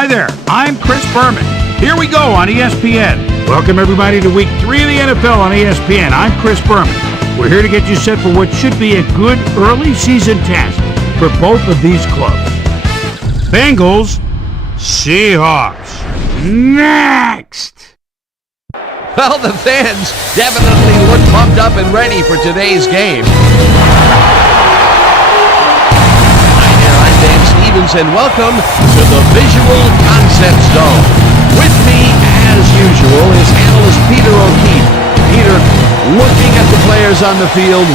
Hi there, I'm Chris Berman. Here we go on ESPN. Welcome everybody to Week 3 of the NFL on ESPN. I'm Chris Berman. We're here to get you set for what should be a good early season test for both of these clubs. Bengals, Seahawks. Next! Well, the fans definitely look pumped up and ready for today's game. Hi there, I'm Dan Stevens, and welcome to the Visual Concepts Zone. With me, as usual, is analyst Peter O'Keefe. Peter, looking at the players on the field,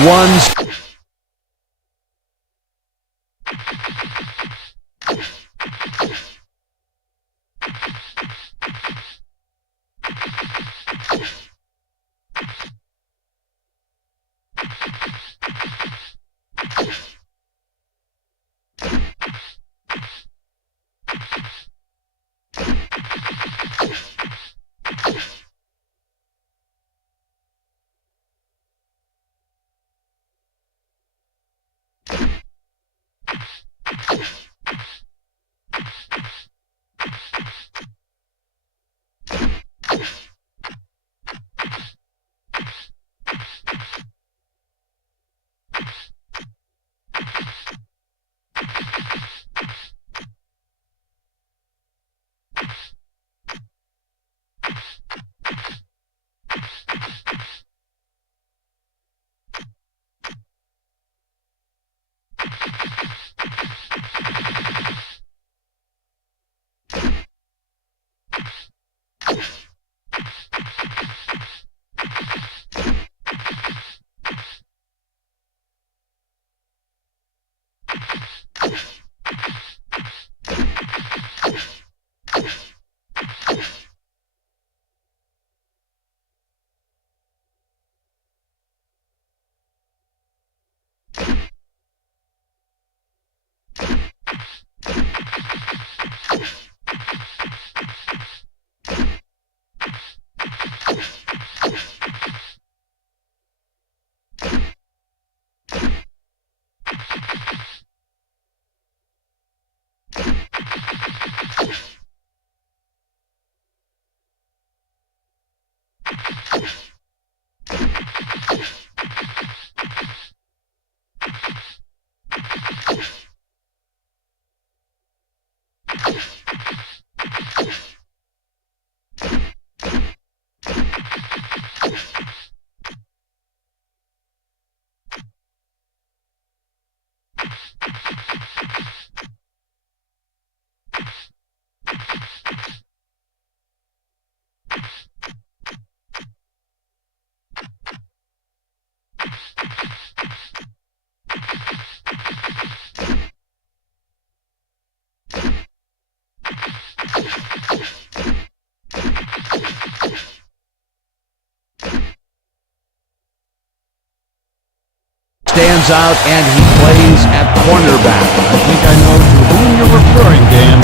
stands out, and he plays at cornerback. I think I know to whom you're referring, Dan.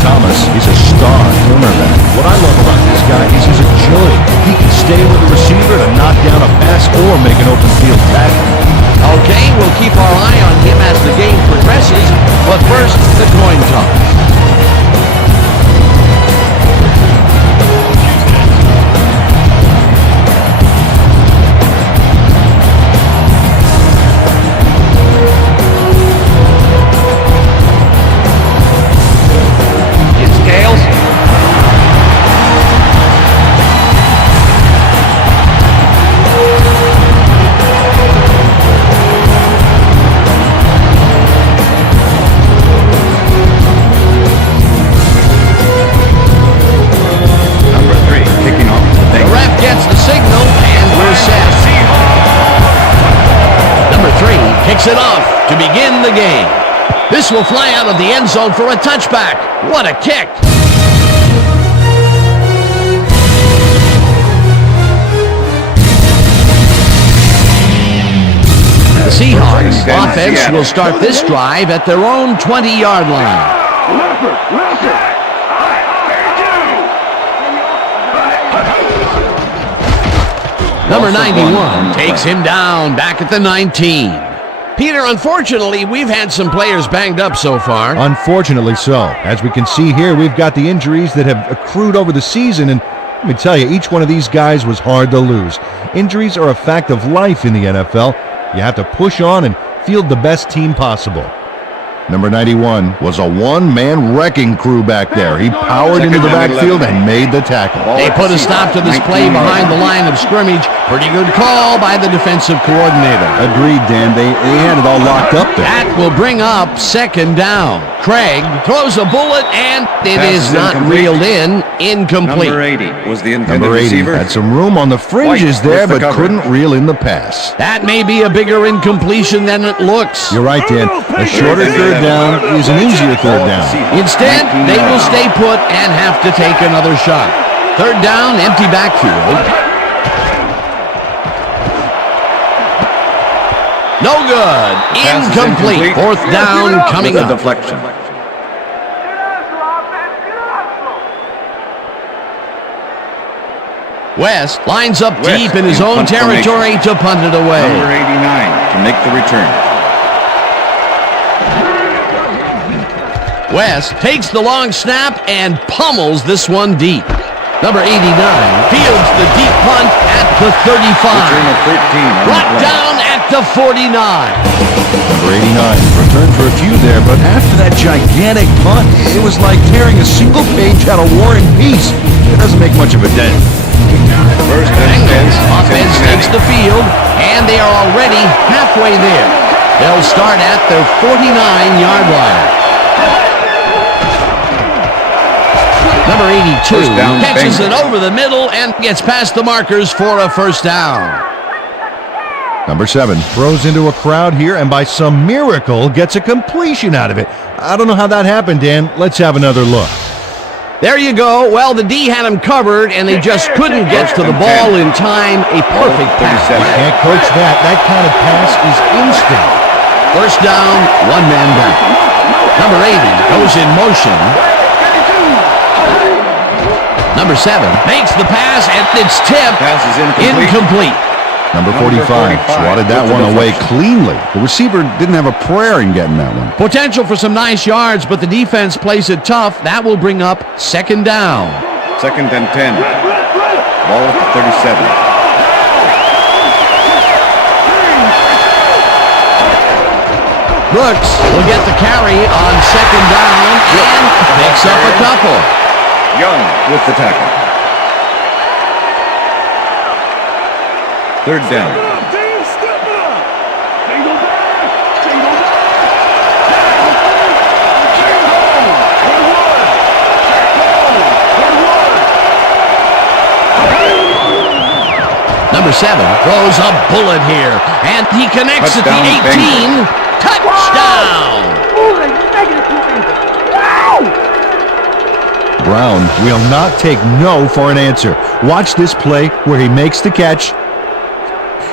Thomas, he's a star cornerback. What I love about this guy is his agility. He can stay with the receiver to knock down a pass or make an open field tackle. Okay, we'll keep our eye on him as the game progresses, but first, the coin toss. Kicks it off to begin the game. This will fly out of the end zone for a touchback. What a kick! The Seahawks offense will start this drive at their own 20-yard line. Number 91 takes him down back at the 19. Peter, unfortunately, we've had some players banged up so far. Unfortunately so. As we can see here, we've got the injuries that have accrued over the season, and let me tell you, each one of these guys was hard to lose. Injuries are a fact of life in the NFL. You have to push on and field the best team possible. Number 91 was a one-man wrecking crew back there. He powered into the backfield and made the tackle. They put a stop to this play behind the line of scrimmage. Pretty good call by the defensive coordinator. Agreed, Dan. They had it all locked up there. That will bring up second down. Craig throws a bullet, and it is not reeled in. Incomplete. Number 80 was the intended Number 80 receiver. had some room on the fringes White there, with the but coverage. couldn't reel in the pass. That may be a bigger incompletion than it looks. You're right, Dan. A shorter third down is an easier third down. Instead, they will stay put and have to take another shot. Third down, empty backfield. No good. Pass is Incomplete. Fourth down coming with a up. deflection. West lines up West deep in his in own punt formation. territory to punt it away. Number 89 to make the return. West takes the long snap and pummels this one deep. Number 89 fields the deep punt at the 35. Return of 13 on the Brought play. down at the 49. Number 89 returned for a few there, but after that gigantic punt, it was like tearing a single page out of War and Peace. It doesn't make much of a dent. First and 10. Bengals offense takes the field, and they are already halfway there. They'll start at their 49-yard line. Number 82 First down, catches Bengals. it over the middle and gets past the markers for a first down. Number 7 throws into a crowd here and by some miracle gets a completion out of it. I don't know how that happened, Dan. Let's have another look. There you go. Well, the D had him covered, and they just couldn't get to the ball in time. A perfect pass. Can't coach that. That kind of pass is instinct. First down, one man back. Number 80 goes in motion. Number 7 makes the pass, and it's tipped. Pass is Incomplete. Number Number 45 swatted that with the one away deflection. cleanly. The receiver didn't have a prayer in getting that one. Potential for some nice yards, but the defense plays it tough. That will bring up second down. Second and 10. Ball at the 37. Brooks will get the carry on second down and picks up a couple. Young with the tackle. Third down. Number 7 throws a bullet here, and he connects at the Touchdown, 18. Touchdown! Brown will not take no for an answer. Watch this play where he makes the catch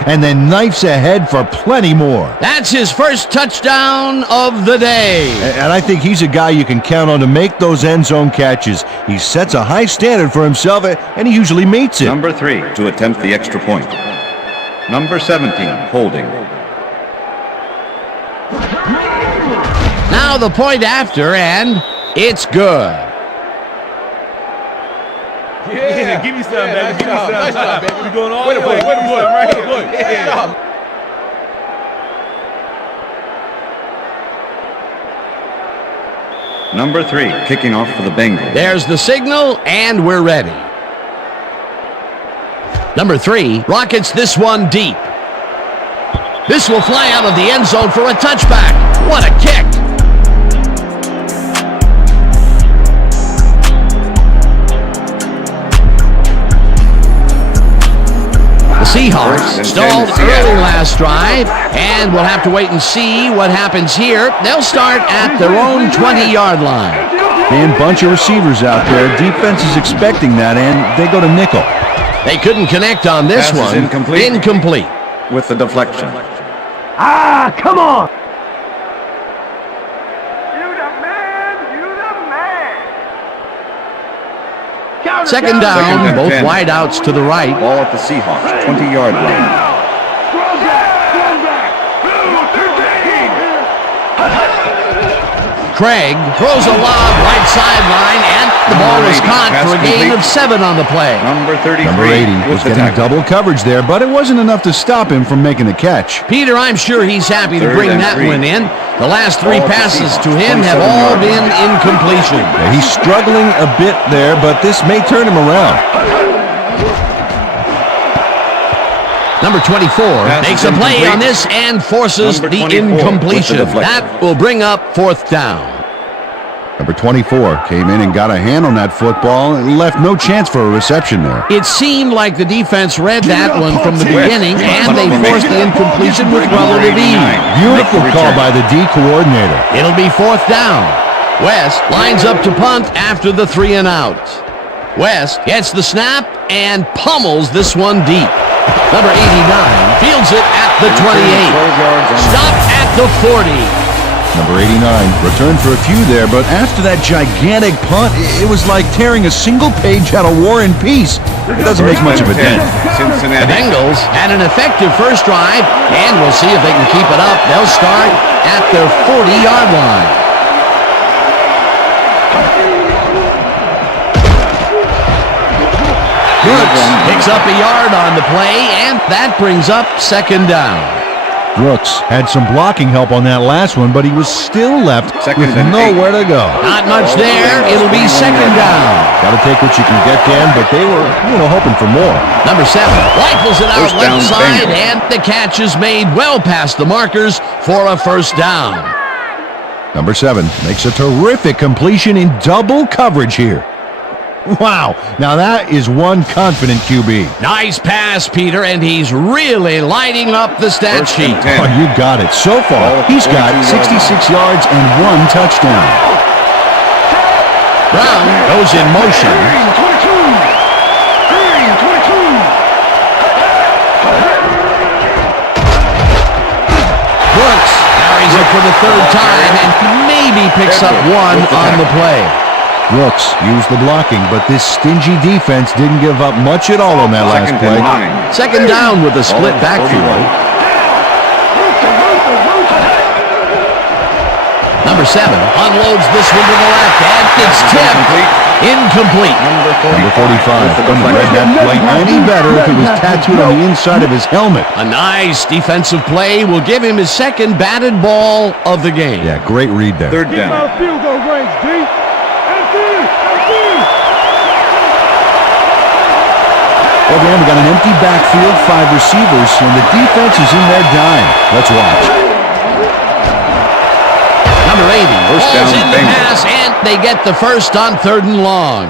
and then knifes ahead for plenty more. That's his first touchdown of the day. And I think he's a guy you can count on to make those end zone catches. He sets a high standard for himself, and he usually meets it. Number 3 to attempt the extra point. Number 17 holding. Now the point after, and it's good. Yeah, give me some, baby. Give me some. Nice job, baby. We're going all the way. Wait, right here. Look. Yeah. Number 3 kicking off for the Bengals. There's the signal, and we're ready. Number 3 rockets this one deep. This will fly out of the end zone for a touchback. What a kick! The Seahawks stalled early last drive, and we'll have to wait and see what happens here. They'll start at their own 20-yard line. And bunch of receivers out there. Defense is expecting that, and they go to nickel. They couldn't connect on this Pass is one. incomplete. Incomplete. With the deflection. Come on. Second down, Second and both 10. wideouts to the right. Ball at the Seahawks 20-yard line. Craig throws a lob right sideline, and the ball is caught for a gain of 7 on the play. Number 33 Number 80 was getting double coverage there, but it wasn't enough to stop him from making the catch. Peter, I'm sure he's happy to bring that one in. The last 3 passes to him have all been incompletion. Yeah, he's struggling a bit there, but this may turn him around. Number 24 makes a play on this and forces the incompletion. That will bring up 4th down. Number 24 came in and got a hand on that football and left no chance for a reception there. It seemed like the defense read that one from the beginning, and they forced the incompletion with relative ease. Beautiful call by the D coordinator. It'll be 4th down. West lines up to punt after the 3 and out. West gets the snap and pummels this one deep. Number 89 fields it at the 28. Stop at the 40. Number 89 returned for a few there, but after that gigantic punt, it was like tearing a single page out of War and Peace. It doesn't make much of a dent. The Bengals had an effective first drive, and we'll see if they can keep it up. They'll start at their 40-yard line. Brooks picks up a yard on the play, and that brings up 2nd down. Brooks had some blocking help on that last one, but he was still left with nowhere to go. Not much there. It'll be 2nd down. Got to take what you can get, Dan, but they were, hoping for more. Number 7 rifles it out left side, and the catch is made well past the markers for a 1st down. Number 7 makes a terrific completion in double coverage here. Wow, now that is one confident QB. Nice pass, Peter, and he's really lighting up the stat sheet. Oh, you got it. So far, he's got 66 yards and 1 touchdown. Brown goes in motion. Brooks carries it for the 3rd time and maybe picks up 1 on the play. Brooks used the blocking, but this stingy defense didn't give up much at all on that last play. 2nd down with a split backfield. Number 7 unloads this one to the left, and it's tipped. Incomplete. Number 45 couldn't have read that play any better if it was tattooed on the inside of his helmet. A nice defensive play will give him his 2nd batted ball of the game. Yeah, great read there. 3rd down. Field goal range, D. Well, Dan, we got an empty backfield, 5 receivers, and the defense is in their dime. Let's watch. Number 80 First down, falls in the Bengals. pass, and they get the 1st on 3rd and long.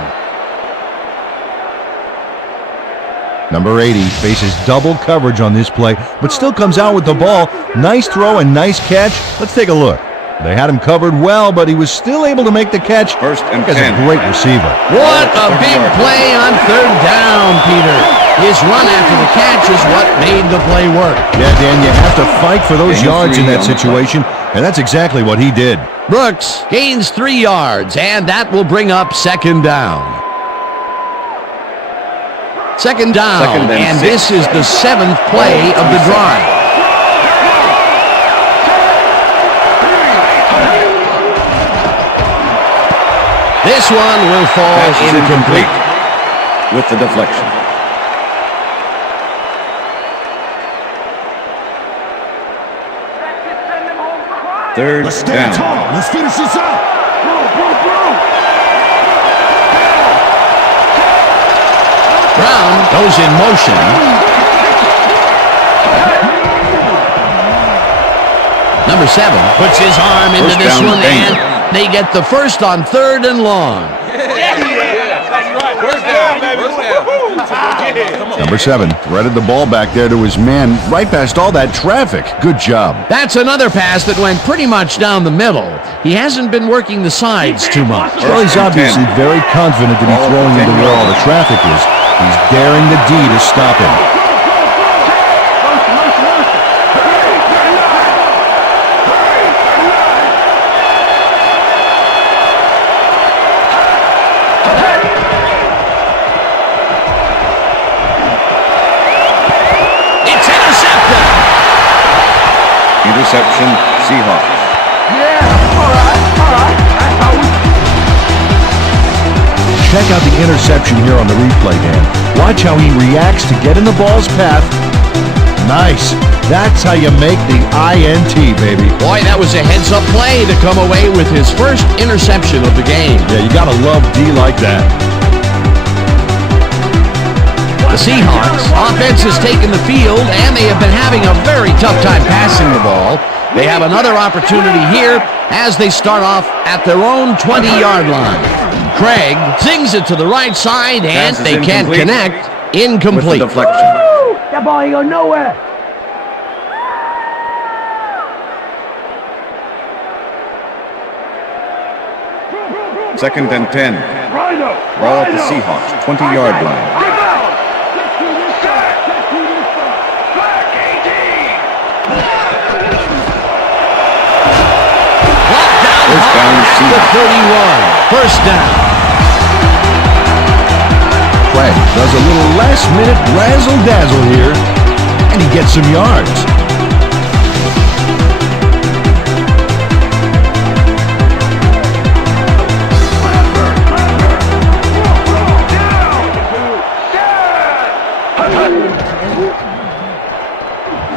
Number 80 faces double coverage on this play, but still comes out with the ball. Nice throw and nice catch. Let's take a look. They had him covered well, but he was still able to make the catch. 1st and He's 10. a great receiver. What a big play on 3rd down, Peter. His run after the catch is what made the play work. Yeah, Dan, you have to fight for those Gain of yards in 3 that on the situation, and that's exactly what he did. Brooks gains 3 yards, and that will bring up 2nd down. 2nd down, and this is the 7th play of the drive. This one will fall incomplete. With the deflection. Third down. Let's finish this out. Brown goes in motion. Number 7 puts his arm into First this down, one, Bengals. and they get the 1st on 3rd and long. Number 7 threaded the ball back there to his man right past all that traffic. Good job. That's another pass that went pretty much down the middle. He hasn't been working the sides too much. Well, he's obviously very confident to be throwing into where all the traffic is. He's daring the D to stop him. Interception, Seahawks. Yeah, all right. check out the interception here on the replay, Dan. Watch how he reacts to get in the ball's path. Nice. That's how you make the INT, baby. Boy, that was a heads-up play to come away with his first interception of the game. Yeah, you gotta love D like that. The Seahawks offense has taken the field, and they have been having a very tough time passing the ball. They have another opportunity here as they start off at their own 20-yard line. Craig zings it to the right side, and they can't connect. Incomplete. With the deflection. That ball ain't going nowhere. Second and 10. Ball at the Seahawks, 20-yard line. First down, The 31. First down. Craig does a little last-minute razzle-dazzle here, and he gets some yards.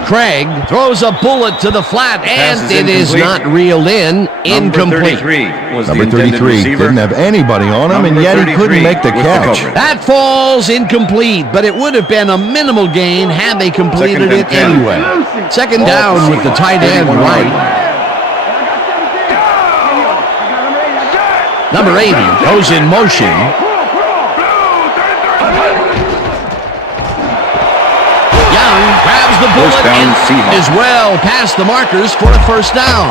Craig throws a bullet to the flat, and it is not reeled in. Incomplete. Number 33 didn't have anybody on him, and yet he couldn't make the catch. That falls incomplete, but it would have been a minimal gain had they completed it anyway. Second down with the tight end right. Number 80 goes in motion. Grabs the bullet and is well past the markers for a first down.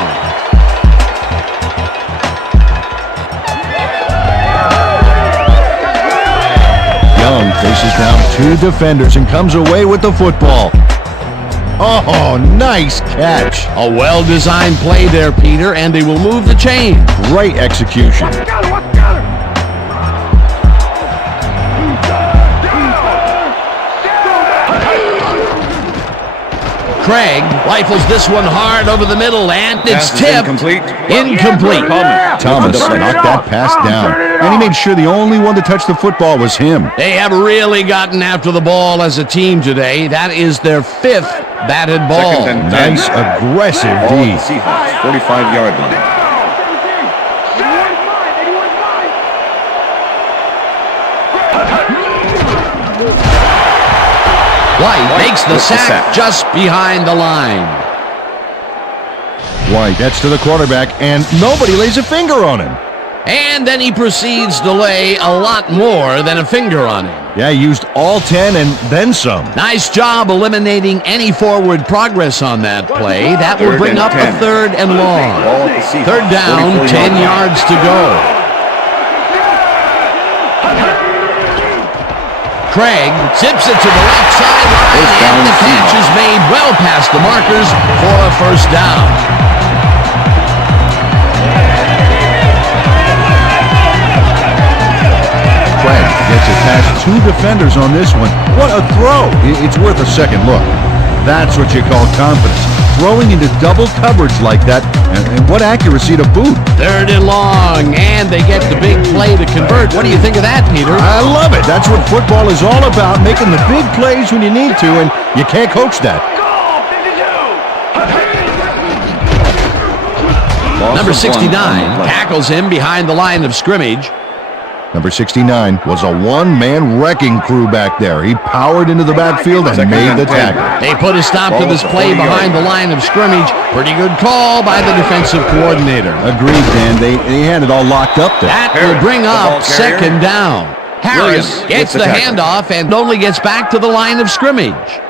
Young faces down two defenders and comes away with the football. Oh, nice catch. A well-designed play there, Peter, and they will move the chain. Great execution. Craig rifles this one hard over the middle, and it's tipped. Incomplete. Thomas knocked that pass down, and he made sure the only one to touch the football was him. They have really gotten after the ball as a team today. That is their fifth batted ball. Nice, aggressive Ball D. at the Seahawks, 45-yard line. White makes the sack just behind the line. White gets to the quarterback, and nobody lays a finger on him. And then he proceeds to lay a lot more than a finger on him. Yeah, he used all 10 and then some. Nice job eliminating any forward progress on that play. That will bring up a third and long. Third down, 10 yards to go. Craig zips it to the left sideline, and the catch is made well past the markers for a first down. Craig gets it past two defenders on this one. What a throw. It's worth a second look. That's what you call confidence. Throwing into double coverage like that, and what accuracy to boot. Third and long, and they get the big play to convert. What do you think of that, Peter? I love it. That's what football is all about, making the big plays when you need to, and you can't coach that. Number 69 tackles him behind the line of scrimmage. Number 69 was a one-man wrecking crew back there. He powered into the backfield and made the tackle. They put a stop to this play behind the line of scrimmage. Pretty good call by the defensive coordinator. Agreed, Dan. They had it all locked up there. That will bring up second down. Harris gets the handoff and only gets back to the line of scrimmage.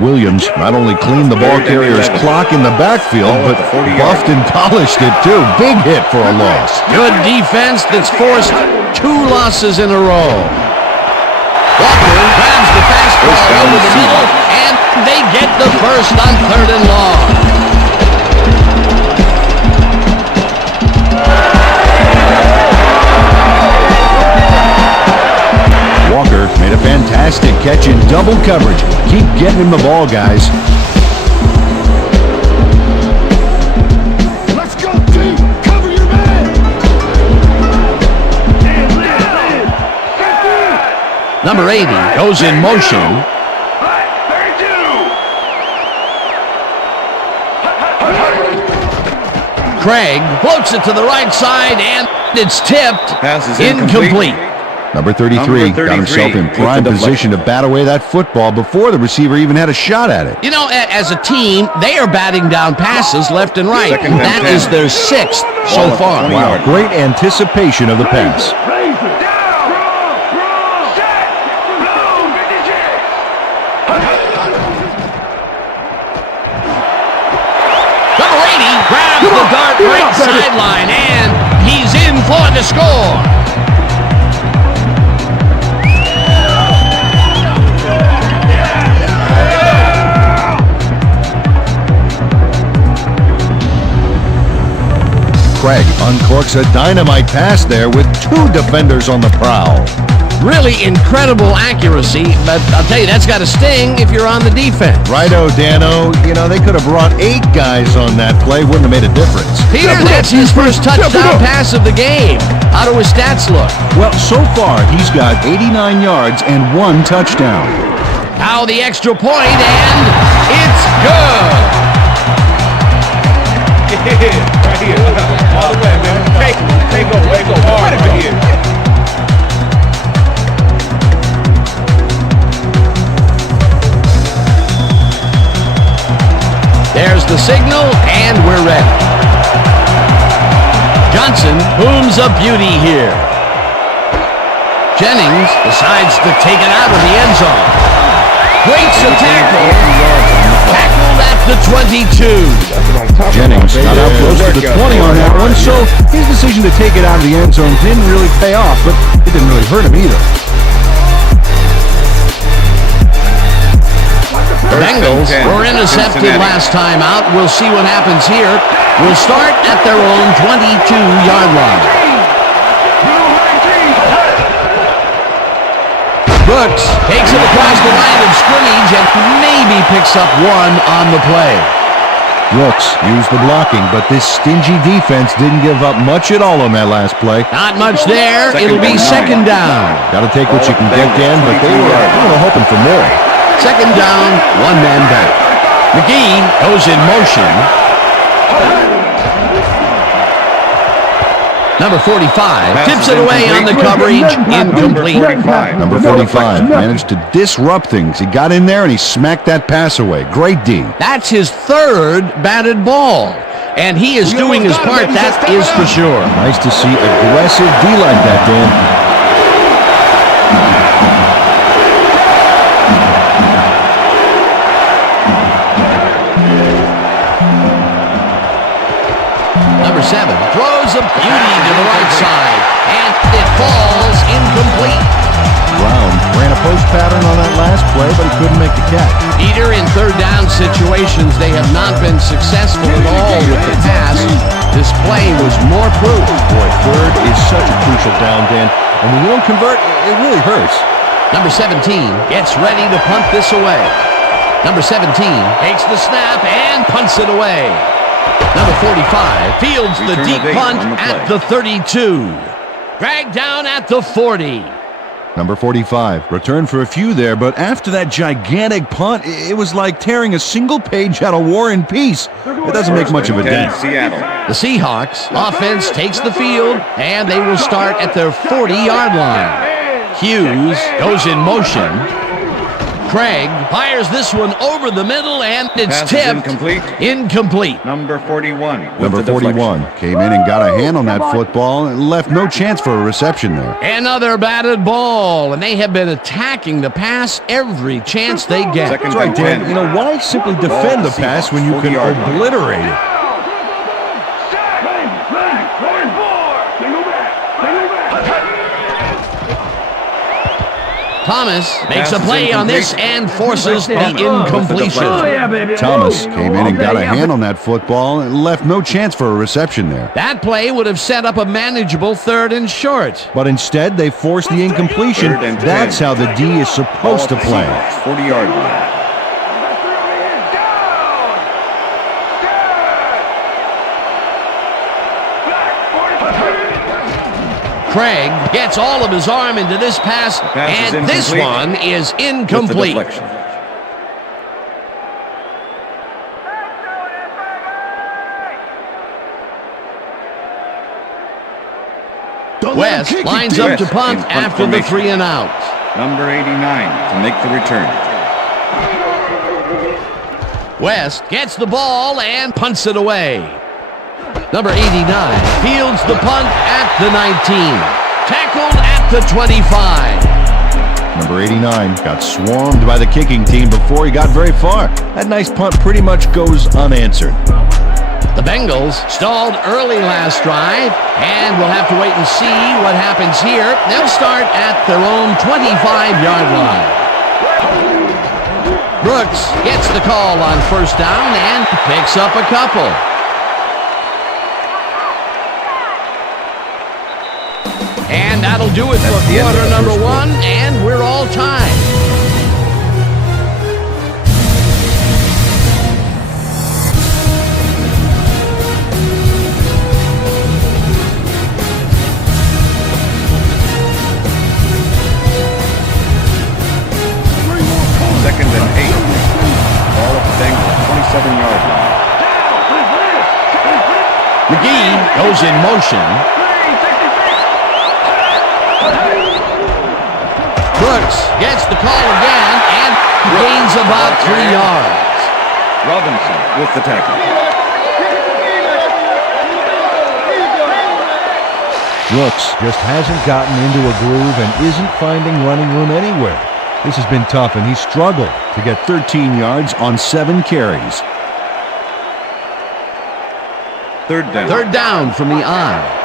Williams not only cleaned the ball carrier's clock in the backfield, but buffed and polished it too. Big hit for a loss. Good defense that's forced 2 losses in a row. Walker grabs the fastball over the middle, and they get the first on third and long. Walker made a fantastic catch in double coverage. Keep getting him the ball, guys. Let's go, team. Cover your man. Number 80 goes in motion. Craig floats it to the right side, and it's tipped. Pass is incomplete. Number 33 got himself in prime position to bat away that football before the receiver even had a shot at it. You know, as a team, they are batting down passes left and right. That is their 6th so far. Wow, great anticipation of the pass. Number 80 grabs the dart right sideline, and he's in for the score. Craig uncorks a dynamite pass there with 2 defenders on the prowl. Really incredible accuracy, but I'll tell you, that's got to sting if you're on the defense. Righto, Dano. You know, they could have brought 8 guys on that play. Wouldn't have made a difference. Peter, that's his first touchdown pass of the game. How do his stats look? Well, so far, he's got 89 yards and 1 touchdown. Now the extra point, and it's good. Right here. All the way, man. Take over hard right here. There's the signal, and we're ready. Johnson booms a beauty here. Jennings decides to take it out of the end zone. Breaks a tackle. Tackled at the 22. Jennings got out close to the 20 on that one, so his decision to take it out of the end zone didn't really pay off, but it didn't really hurt him either. Bengals were intercepted last time out. We'll see what happens here. We'll start at their own 22-yard line. Brooks takes it across the line of scrimmage and maybe picks up 1 on the play. Brooks used the blocking, but this stingy defense didn't give up much at all on that last play. Not much there. It'll be second down. Got to take what you can get, Dan, but they were hoping for more. Second down, 1 man back. McGee goes in motion. Number 45 tips it away on the coverage, incomplete. Number 45 managed to disrupt things. He got in there and he smacked that pass away. Great D. That's his 3rd batted ball, and he is doing his part, that is for sure. Nice to see aggressive D like that, Dan. Number 7 throws a beauty to the right side, and it falls incomplete. Brown ran a post pattern on that last play, but he couldn't make the catch. Peter, in 3rd down situations, they have not been successful at all with the pass. This play was more proof. Boy, 3rd is such a crucial down, Dan, and when you don't convert, it really hurts. Number 17 gets ready to punt this away. Number 17 takes the snap and punts it away. Number 45 fields the deep punt at the 32. Dragged down at the 40. Number 45 returned for a few there, but after that gigantic punt, it was like tearing a single page out of War and Peace. It doesn't make much of a dent. The Seahawks offense takes the field, and they will start at their 40-yard line. Hughes goes in motion. Craig fires this one over the middle, and it's tipped. Incomplete. Number 41. Number 41 came in and got a hand on that football and left no chance for a reception there. Another batted ball, and they have been attacking the pass every chance they get. That's right, Dan. You know, why simply defend the pass when you can obliterate it? Thomas makes a play on this and forces the incompletion. Thomas came in and got a hand on that football and left no chance for a reception there. That play would have set up a manageable 3rd and short. But instead, they forced the incompletion. That's how the D is supposed to play. 40-yard line. Craig gets all of his arm into this pass, and this one is incomplete. West lines up to punt after the 3 and out. Number 89 to make the return. West gets the ball and punts it away. Number 89 fields the punt at the 19. Tackled at the 25. Number 89 got swarmed by the kicking team before he got very far. That nice punt pretty much goes unanswered. The Bengals stalled early last drive, and we'll have to wait and see what happens here. They'll start at their own 25-yard line. Brooks gets the call on first down and picks up a couple. And that'll do it for quarter number 1, and we're all tied. Second and 8. Ball at the Bengals 27-yard line. McGee goes in motion. Brooks gets the call again and gains about 3 yards. Robinson with the tackle. Brooks just hasn't gotten into a groove and isn't finding running room anywhere. This has been tough, and he struggled to get 13 yards on 7 carries. Third down. Third down from the I.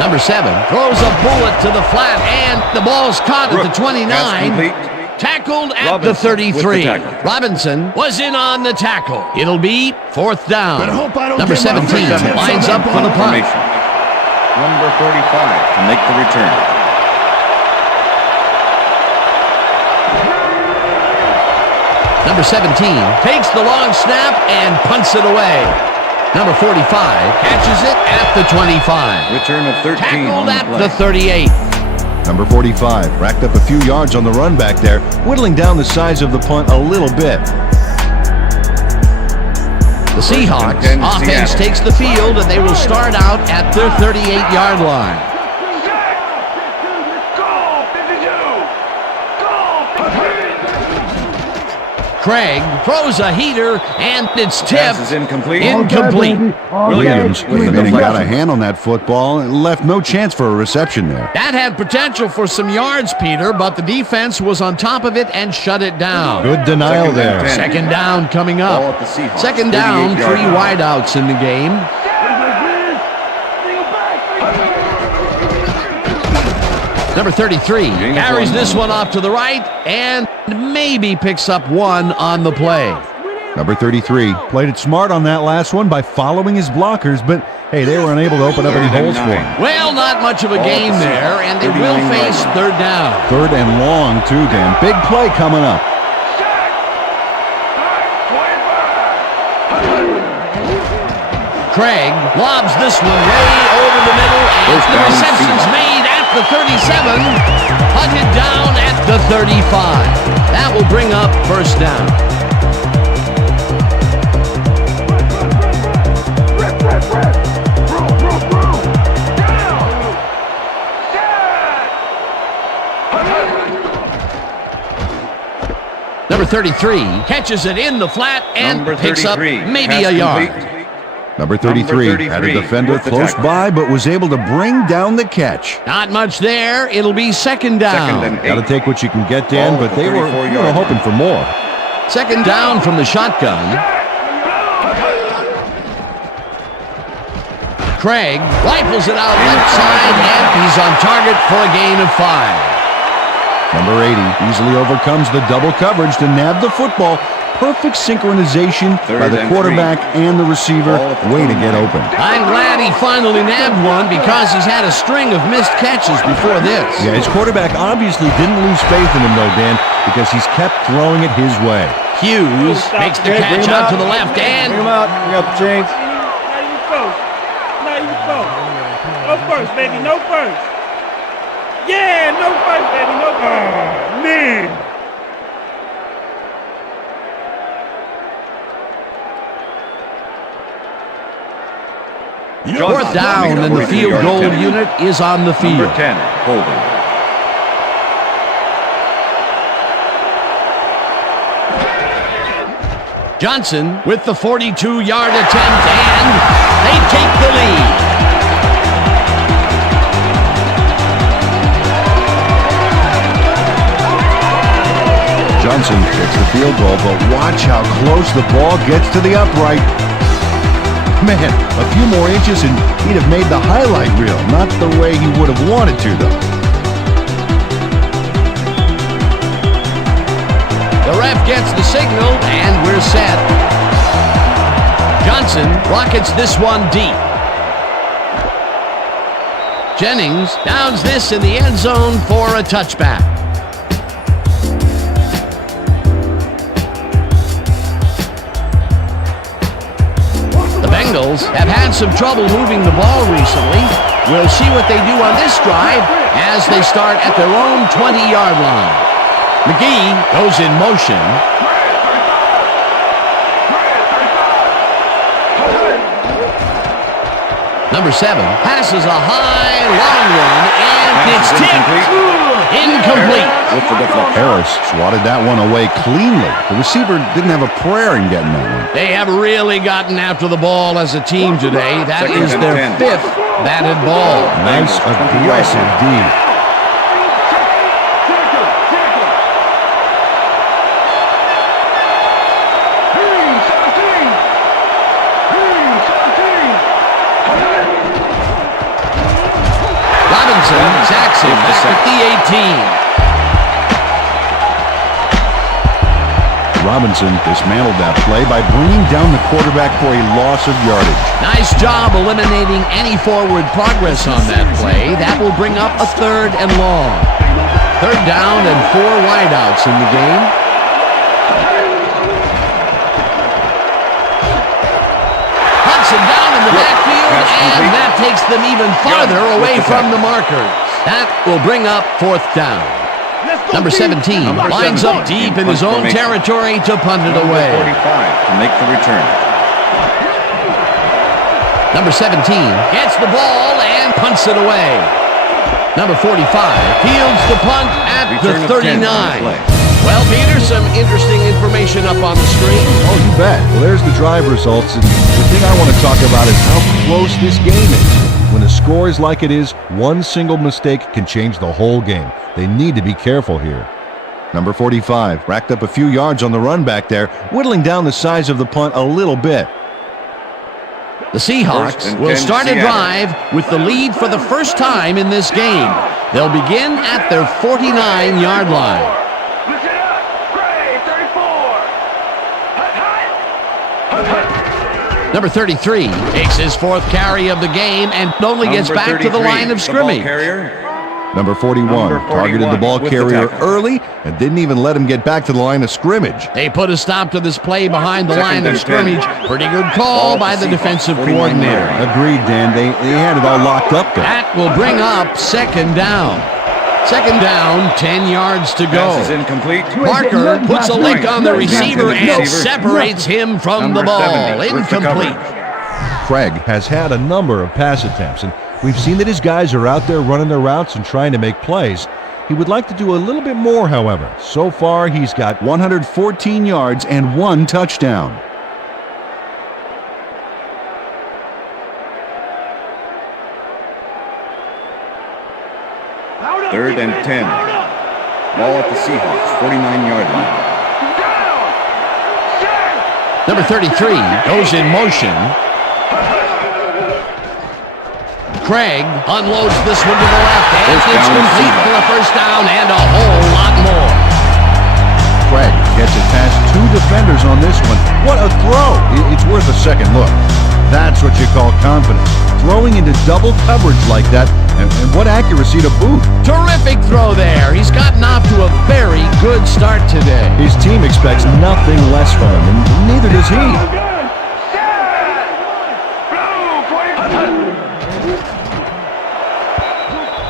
Number 7 throws a bullet to the flat, and the ball's caught at the 29. Tackled at the 33. Robinson was in on the tackle. It'll be fourth down. Number 17 lines up for the punt. Number 35 to make the return. Number 17 takes the long snap and punts it away. Number 45 catches it at the 25. Return of 13 Tackled on at the the 38. Number 45 racked up a few yards on the run back there, whittling down the size of the punt a little bit. The Seahawks offense takes the field, and they will start out at their 38-yard line. Craig throws a heater, and it's tipped. Pass is incomplete. Williams got a hand on that football and left no chance for a reception there. That had potential for some yards, Peter, but the defense was on top of it and shut it down. Good denial there. Second down coming up. Second down, 3 wideouts in the game. Number 33 carries this one off to the right and maybe picks up 1 on the play. Number 33 played it smart on that last one by following his blockers, but hey, they were unable to open up any holes for him. Well, not much of a game there, and they will face third down. Third and long, too, Dan. Big play coming up. Craig lobs this one way over the middle, and the reception's made at the 37, hunted down at the 35. That will bring up first down. Number 33 catches it in the flat and picks up maybe a yard. Number 33 had a defender close by, but was able to bring down the catch. Not much there. It'll be second down. Got to take what you can get, Dan, but they were hoping for more. Second down from the shotgun. Craig rifles it out left side, and he's on target for a gain of 5. Number 80 easily overcomes the double coverage to nab the football, perfect synchronization by the quarterback and the receiver. Way to get open. I'm glad he finally nabbed one because he's had a string of missed catches before this. Yeah, his quarterback obviously didn't lose faith in him, though, Dan, because he's kept throwing it his way. Hughes makes the catch out to the left, and Bring him out. Bring up the chains. Now you first. Now you first. No first, baby. No first. Yeah, no first, baby. No first. Oh, man. fourth down, and the field goal unit is on the field. Number 10, holding. Johnson with the 42-yard attempt, and they take the lead. Johnson gets the field goal, but watch how close the ball gets to the upright. Man, a few more inches and he'd have made the highlight reel. Not the way he would have wanted to, though. The ref gets the signal, and we're set. Johnson rockets this one deep. Jennings downs this in the end zone for a touchback. The Bengals have had some trouble moving the ball recently. We'll see what they do on this drive as they start at their own 20-yard line. McGee goes in motion. Number 7 passes a high, long one, and it's tipped. Incomplete. Harris swatted that one away cleanly. The receiver didn't have a prayer in getting that one. They have really gotten after the ball as a team today. That is their 5th batted ball. Nice, aggressive D. Sacks him back at the 18. Robinson dismantled that play by bringing down the quarterback for a loss of yardage. Nice job eliminating any forward progress on that play. That will bring up a 3rd and long. 3rd down and 4 wideouts in the game. Hudson down in the backfield, and that takes them even farther away from the markers. That will bring up 4th down. Number 17 lines up deep in his own territory to punt it away. 45 to make the return. Number 17 gets the ball and punts it away. Number 45 fields the punt at the 39. Well, Peter, some interesting information up on the screen. Oh, you bet. Well, there's the drive results. And the thing I want to talk about is how close this game is. When the score is like it is, one single mistake can change the whole game. They need to be careful here. Number 45 racked up a few yards on the run back there, whittling down the size of the punt a little bit. The Seahawks will start a drive with the lead for the first time in this game. They'll begin at their 49-yard line. Number 33 takes his 4th carry of the game and only gets back to the line of scrimmage. Number 41 targeted the ball carrier early and didn't even let him get back to the line of scrimmage. They put a stop to this play behind the line of scrimmage. Pretty good call by the defensive coordinator. Agreed, Dan. They had it all locked up there. That will bring up 2nd down. 2nd down, 10 yards to go. Pass is incomplete. Parker puts a lick on the receiver and separates him from the ball. Incomplete. Craig has had a number of pass attempts, and we've seen that his guys are out there running their routes and trying to make plays. He would like to do a little bit more, however. So far, he's got 114 yards and 1 touchdown. Third and 10. Ball at the Seahawks, 49-yard line. Number 33 goes in motion. Craig unloads this one to the left, and it's complete for the first down and a whole lot more. Craig gets it past 2 defenders on this one. What a throw. It's worth a second look. That's what you call confidence. Throwing into double coverage like that, and what accuracy to boot. Terrific throw there. He's gotten off to a very good start today. His team expects nothing less from him, and neither does he.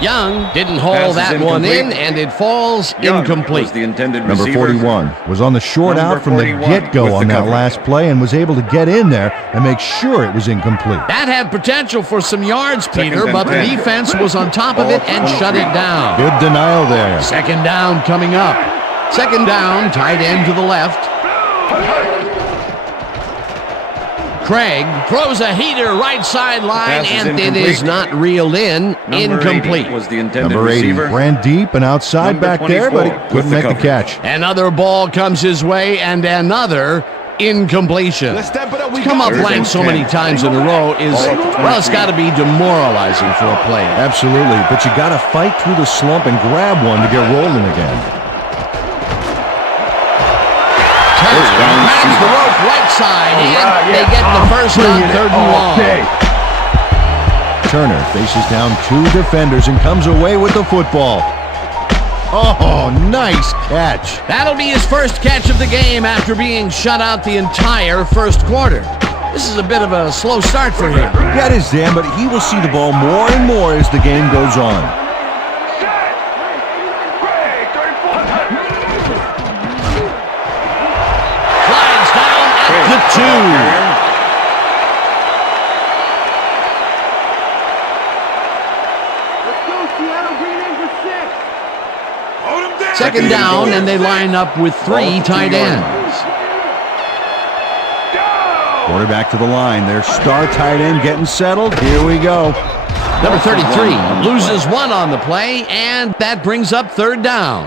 Young didn't haul Pass is that one in, incomplete. and it falls Young incomplete. was the intended Number receiver. 41 was on the short Number out from the 41 get-go with on the that coverage. last play and was able to get in there and make sure it was incomplete. That had potential for some yards, Peter, and but the 10. defense was on top of it and shut it down. Good denial there. Second down coming up. Second down, tight end to the left. Craig throws a heater right sideline, Pass is and it incomplete. is not reeled in. Number 80 Incomplete. was the intended Number 80 receiver. ran deep and outside Number back there, but he 24 couldn't with the make the coverage. catch. Another ball comes his way, and another incompletion. To come up Third blank and so 10. many times in a row is, well, it's got to be demoralizing for a player. Absolutely, but you got to fight through the slump and grab one to get rolling again. Grabs the rope right side, and they get the first on third and long. Turner faces down two defenders and comes away with the football. Oh, nice catch. That'll be his first catch of the game after being shut out the entire first quarter. This is a bit of a slow start for him. Yeah, it is, Dan, but he will see the ball more and more as the game goes on. Slides down at the 2. Second down, and they line up with three tight ends. Quarterback to the line. Their star tight end getting settled. Here we go. Number 33 loses one on the play, and that brings up third down.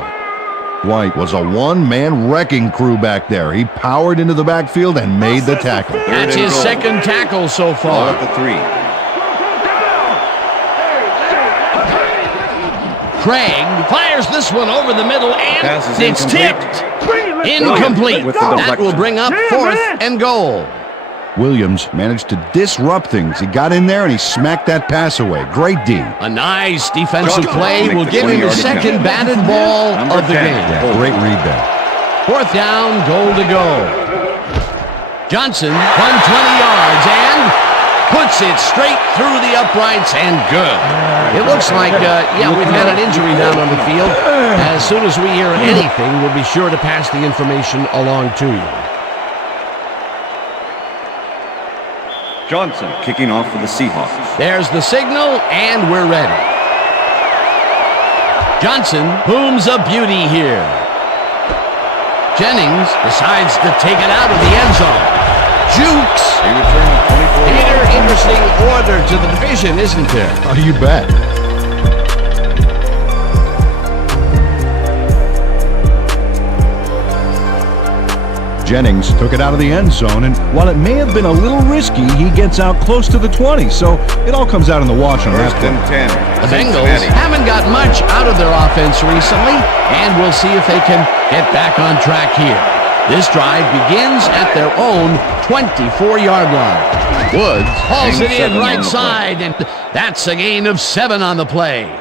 White was a one-man wrecking crew back there. He powered into the backfield and made the tackle. That's his second tackle so Ball far. at the 3. Craig fires this one over the middle, and Pass is it's incomplete. tipped. Incomplete. With the That will deflection. bring up fourth and goal. Williams managed to disrupt things. He got in there and he smacked that pass away. Great D. A nice defensive Johnson play make will the give him his 20-yard second catch. batted ball Number of the 10. game. Yeah, great read there. Fourth down, goal to go. Johnson, 120 yards, and puts it straight through the uprights and good. It looks like, we've had an injury down on the field. As soon as we hear anything, we'll be sure to pass the information along to you. Johnson kicking off for the Seahawks. There's the signal, and we're ready. Johnson booms a beauty here. Jennings decides to take it out of the end zone. Jukes. He returned 24 Peter, yards. interesting order to the division, isn't there? Oh, you bet. Jennings took it out of the end zone, and while it may have been a little risky, he gets out close to the 20, so it all comes out in the wash on that First play. and 10. The Bengals Cincinnati. haven't got much out of their offense recently, and we'll see if they can get back on track here. This drive begins at their own 24-yard line. Woods hauls it in Gain 7 on right the side, and that's a gain of 7 on the play.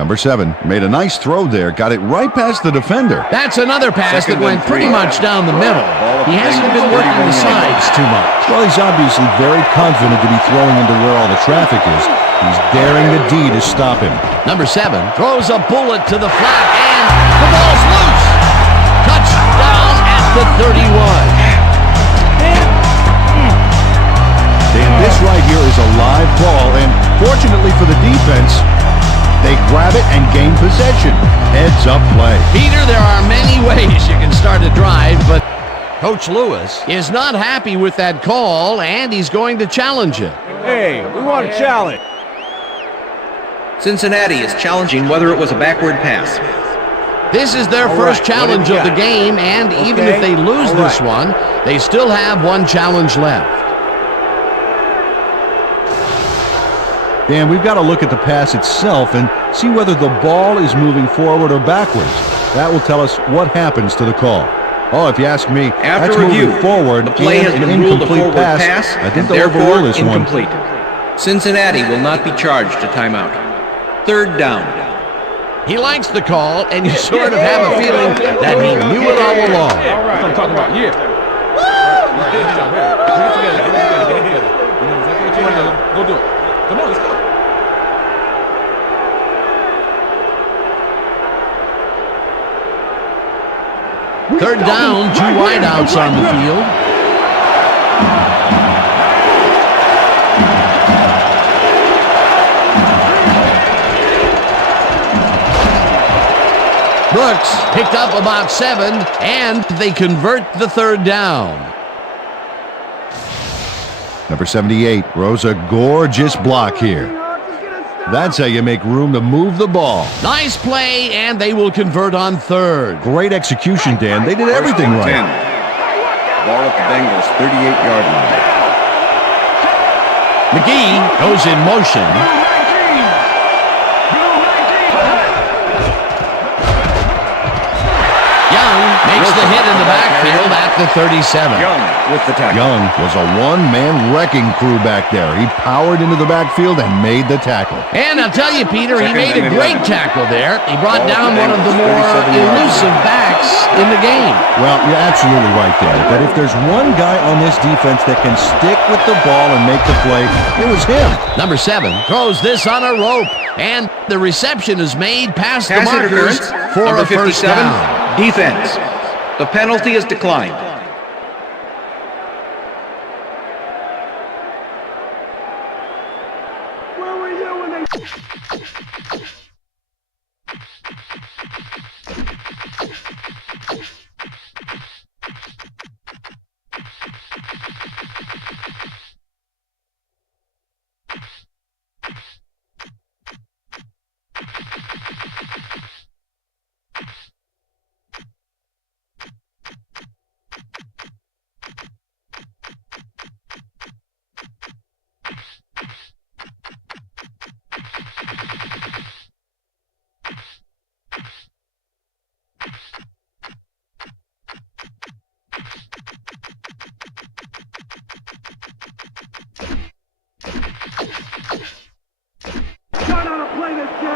Number 7 made a nice throw there, got it right past the defender. That's another pass Second that went and pretty 3. much down the middle. Ball He hasn't been Bengals, working the 31 sides too much. Well, he's obviously very confident to be throwing into where all the traffic is. He's daring the D to stop him. Number 7 throws a bullet to the flat, and the ball's loose. Touchdown at the 31. Dan, this right here is a live ball, and fortunately for the defense, they grab it and gain possession. Heads up play. Peter, there are many ways you can start a drive, but Coach Lewis is not happy with that call, and he's going to challenge it. Hey, we want a challenge. Cincinnati is challenging whether it was a backward pass. This is their All first right, challenge what of do the you got? game, and even Okay, if they lose all this right. one, they still have one challenge left. Dan, we've got to look at the pass itself and see whether the ball is moving forward or backwards. That will tell us what happens to the call. Oh, if you ask me, After that's review, moving forward. the play and has an been ruled a incomplete forward pass, I think and they'll overrule therefore this incomplete. Cincinnati will not be charged a timeout. Third down. He likes the call, and you sort of have a feeling that he knew it all along. That's what I'm talking about. Yeah. Go do it. Come on, let's go. Third down, 2 wideouts on the field. Brooks picked up about 7, and they convert the third down. Number 78 throws a gorgeous block here. That's how you make room to move the ball. Nice play, and they will convert on third. Great execution, Dan. They did everything First right. and 10. Ball at the Bengals 38-yard line. McGee goes in motion. Young makes the hit in the backfield at the 37. Young with the tackle. Young was a one-man wrecking crew back there. He powered into the backfield and made the tackle. And I'll tell you, Peter, he Second made a and great 11. tackle there. He brought Ball down at the one of the more 37 yards. elusive backs in the game. Well, you're absolutely right there. But if there's one guy on this defense that can stick with the ball and make the play, it was him. Number 7 throws this on a rope, and the reception is made past the Pass markers interference. for Number a first 57. down. Defense. The penalty is declined. Where were you when they...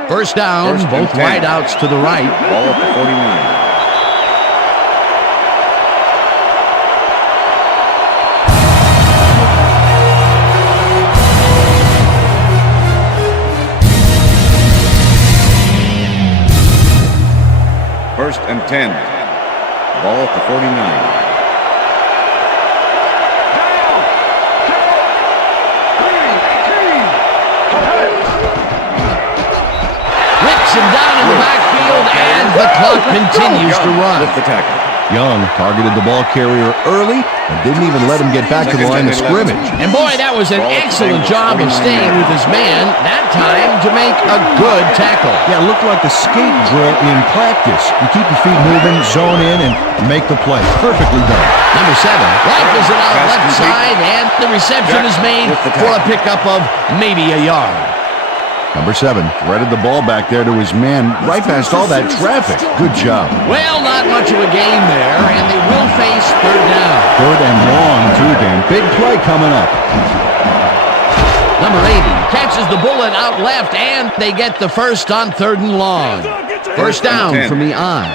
First down, First and both 10. wideouts to the right. Ball at the 49. First and 10. Ball at the 49. Whips him down in the backfield, and the clock continues to run. With the tackle. Young targeted the ball carrier early and didn't even let him get back to the line of scrimmage. And boy, that was an excellent job of staying with his man, that time to make a good tackle. Yeah, it looked like the skate drill in practice. You keep your feet moving, zone in, and make the play. Perfectly done. Number 7 rifles it out Pass left complete. side, and the reception is made With the for a tackle. pickup of maybe a yard. Number 7 threaded the ball back there to his man right past all that traffic. Good job. Well, not much of a gain there, and they will face third down. Third and long, too, Dan. Big play coming up. Number 80 catches the bullet out left, and they get the first on third and long. First down 10. from the eye.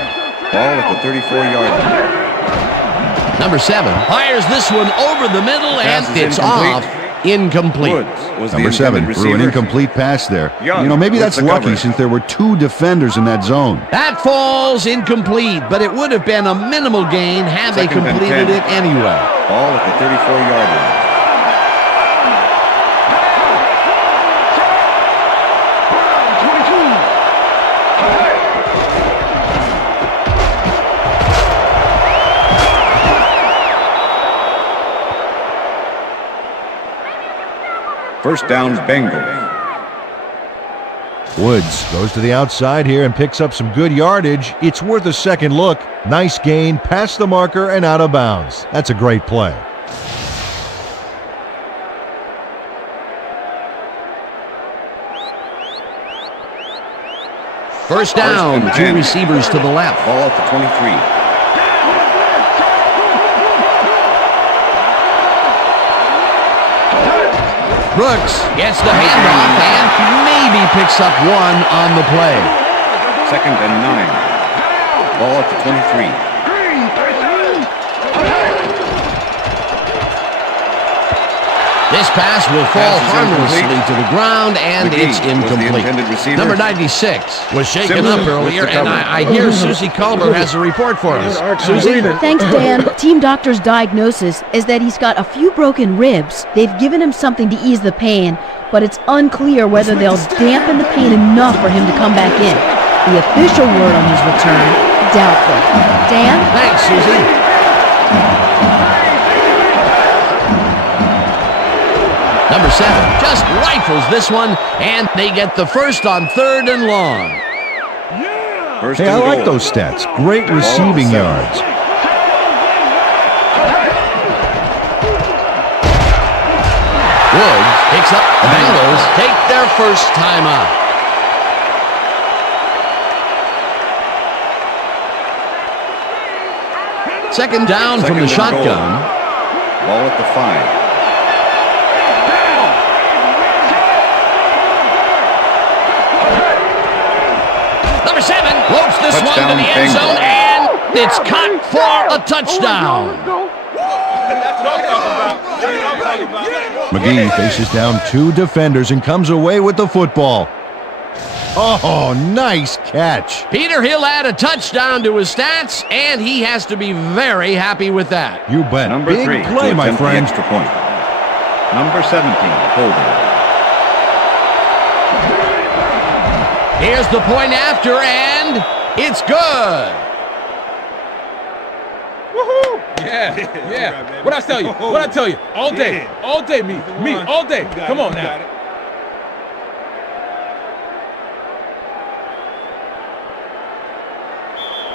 Ball at the 34-yard line. Number 7 fires this one over the middle, and Pass is it's incomplete. off. Incomplete. Woods was Number the 7 intended threw an receiver. incomplete pass there. Young You know, maybe with that's the lucky coverage. since there were 2 defenders in that zone. That falls incomplete, but it would have been a minimal gain had they Second and completed 10. it anyway. Ball at the 34-yard line. First down, Bengals. Woods goes to the outside here and picks up some good yardage. It's worth a second look. Nice gain, past the marker and out of bounds. That's a great play. First down, and 2 10. receivers to the left. Ball at the 23. Brooks gets the handoff and maybe picks up one on the play. 2nd and 9. Ball at the 23. This pass will fall harmlessly to the ground, and it's incomplete. Number 96 was shaken up earlier, and I hear Susie Culver has a report for us. Susie? Thanks, Dan. Team doctor's diagnosis is that he's got a few broken ribs. They've given him something to ease the pain, but it's unclear whether they'll dampen the pain enough for him to come back in. The official word on his return, doubtful. Dan? Thanks, Susie. Number 7 just rifles this one, and they get the first on 3rd and long. Hey, I like those stats. Great receiving yards. Woods picks up the Bengals, take their first time out. Second down from the shotgun. Ball at the 5. Number 7 floats this one to the end zone, and it's caught for a touchdown. McGee faces down 2 defenders and comes away with the football. Oh, nice catch. Peter, he'll add a touchdown to his stats, and he has to be very happy with that. You bet. Number Big 3 play, my friend. Extra point. Number 17, holding. Here's the point after, and it's good. Woohoo! Yeah. What I tell you? What I tell you? All day, me, all day. Come on now.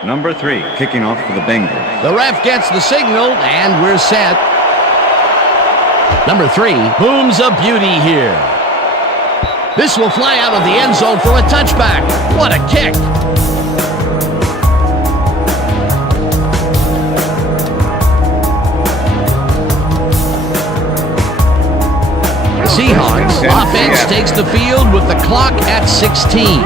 Number 3, kicking off for the Bengals. The ref gets the signal, and we're set. Number 3 booms a beauty here. This will fly out of the end zone for a touchback. What a kick. The Seahawks offense takes the field with the clock at 16.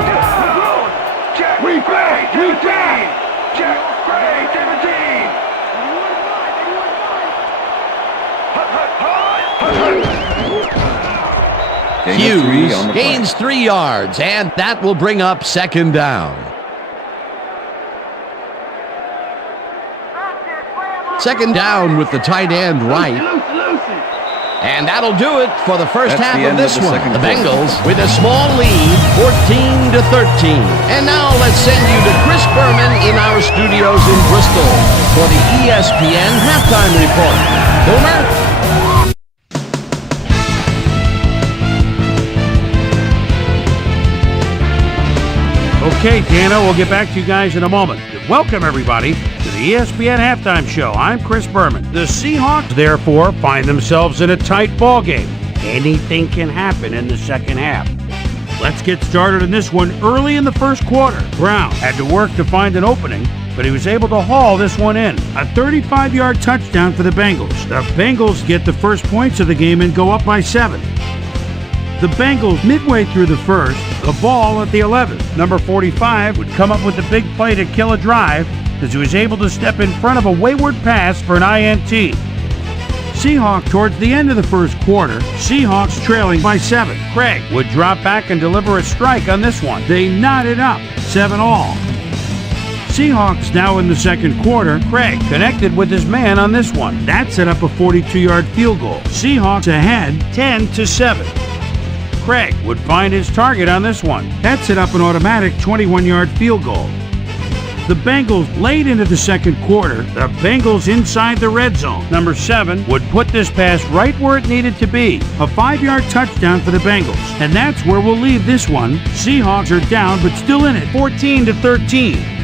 Hughes gains 3 yards, and that will bring up 2nd down. 2nd down with the tight end right. And that'll do it for the first half of this one. The Bengals with a small lead, 14-13. And now let's send you to Chris Berman in our studios in Bristol for the ESPN halftime report. Boomer? Okay, Dana, we'll get back to you guys in a moment. Welcome, everybody, to the ESPN Halftime Show. I'm Chris Berman. The Seahawks, therefore, find themselves in a tight ball game. Anything can happen in the second half. Let's get started in this one early in the first quarter. Brown had to work to find an opening, but he was able to haul this one in. A 35-yard touchdown for the Bengals. The Bengals get the first points of the game and go up by 7. The Bengals, midway through the first, the ball at the 11th. Number 45 would come up with the big play to kill a drive as he was able to step in front of a wayward pass for an INT. Seahawks towards the end of the first quarter, Seahawks trailing by 7. Craig would drop back and deliver a strike on this one. They knotted up, 7-all. Seahawks now in the second quarter, Craig connected with his man on this one. That set up a 42-yard field goal. Seahawks ahead, 10-7. Craig would find his target on this one. That set up an automatic 21-yard field goal. The Bengals late into the second quarter, the Bengals inside the red zone. Number 7 would put this pass right where it needed to be. A 5-yard touchdown for the Bengals. And that's where we'll leave this one. Seahawks are down but still in it, 14-13.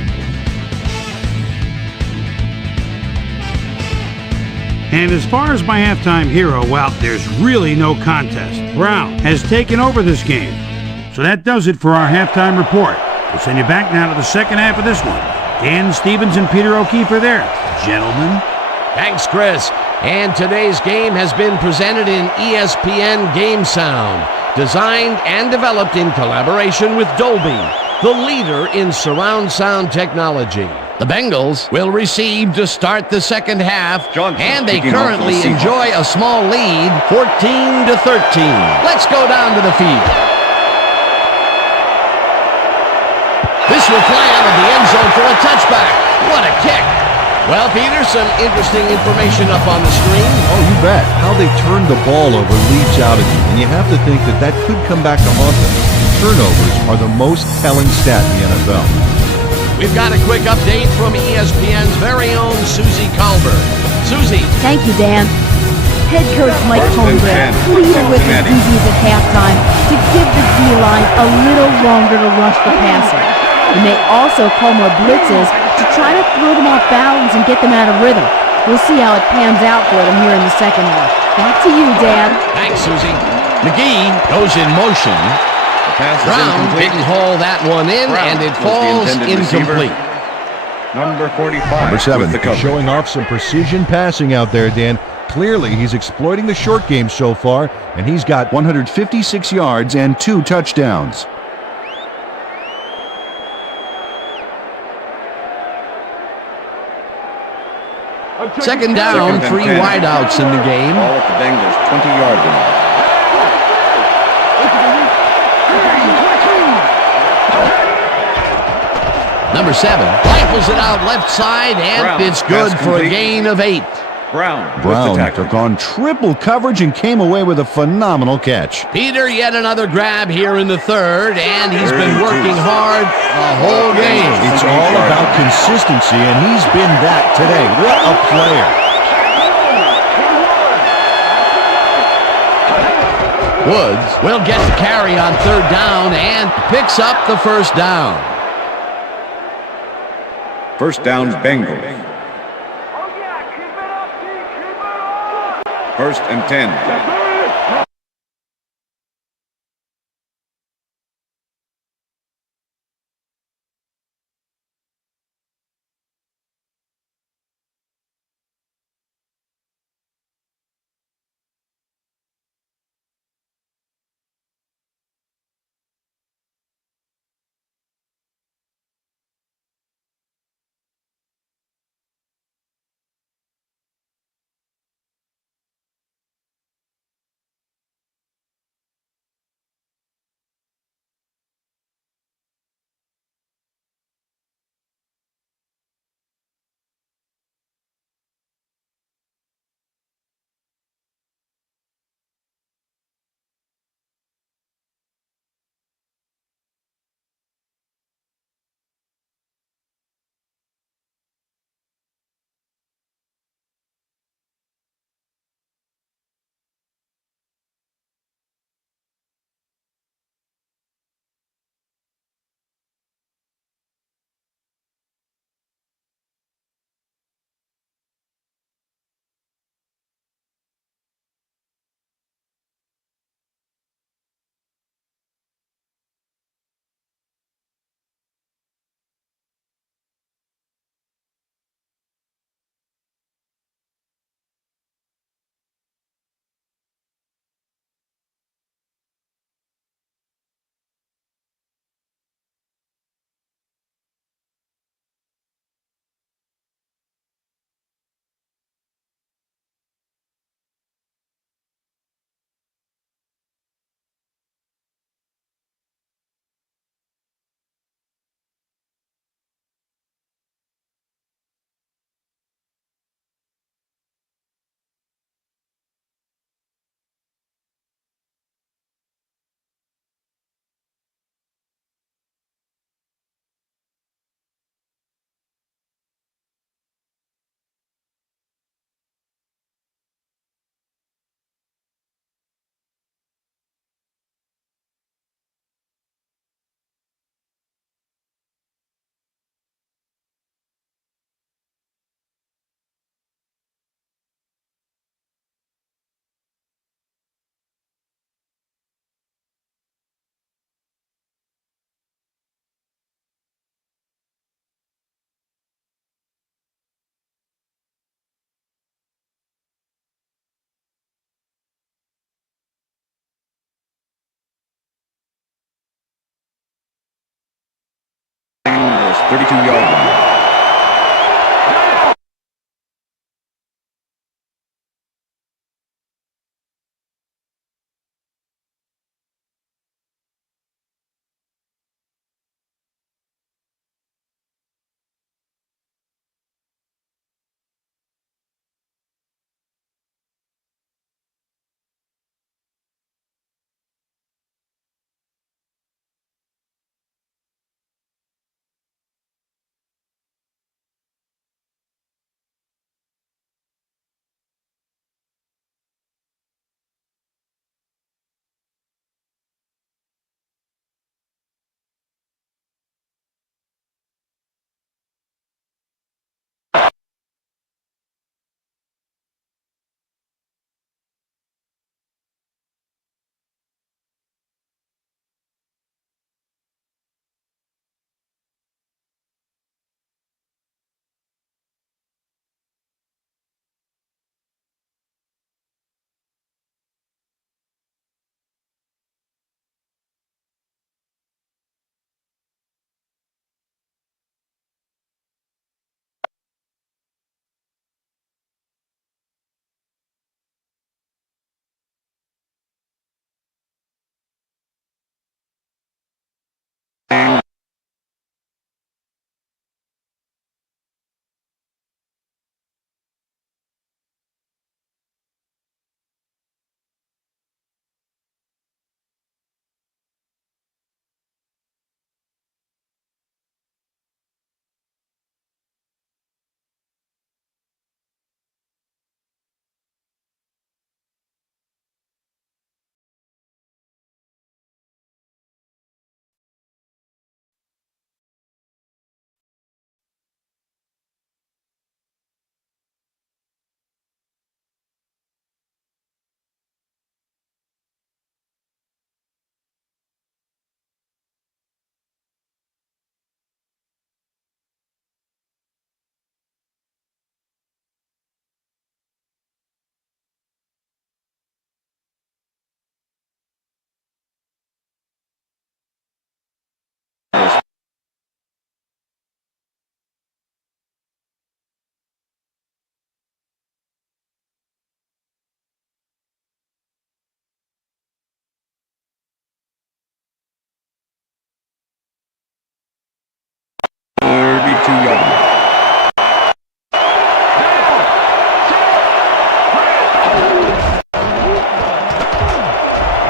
And as far as my halftime hero, well, there's really no contest. Brown has taken over this game. So that does it for our halftime report. We'll send you back now to the second half of this one. Dan Stevens and Peter O'Keefe are there. Gentlemen. Thanks, Chris. And today's game has been presented in ESPN Game Sound, designed and developed in collaboration with Dolby, the leader in surround sound technology. The Bengals will receive to start the second half, Johnson and they kicking off for the currently Seahawks. enjoy a small lead, 14-13. Let's go down to the field. This will fly out of the end zone for a touchback. What a kick. Well, Peter, some interesting information up on the screen. Oh, you bet. How they turned the ball over leaps out at you, and you have to think that that could come back to haunt them. Turnovers are the most telling stat in the NFL. We've got a quick update from ESPN's very own Susie Colbert. Susie. Thank you, Dan. Head coach Mike First and Holmgren 10, pleaded with his Cincinnati. DBs at halftime to give the D-line a little longer to rush the passer. He may also call more blitzes to try to throw them off balance and get them out of rhythm. We'll see how it pans out for them here in the second half. Back to you, Dan. Thanks, Susie. McGee goes in motion. The pass is Brown incomplete. didn't haul that one in, Brown and it was the falls intended receiver. incomplete. Number 45. Number 7, with the coverage. showing off some precision passing out there, Dan. Clearly, he's exploiting the short game so far, and he's got 156 yards and 2 touchdowns. Second down, Second and 3 10. wideouts in the game. Ball at the Bengals, 20-yard line. Number 7 rifles it out left side, and Brown, it's good pass for a complete. gain of 8. Brown with the Brown tackle. took on triple coverage and came away with a phenomenal catch. Peter, yet another grab here in the third, and he's been Very working good. hard the whole game. It's all about consistency, and he's been that today. What a player. Woods will get the carry on third down and picks up the first down. First down, Bengals. First and 10. 32-yard line.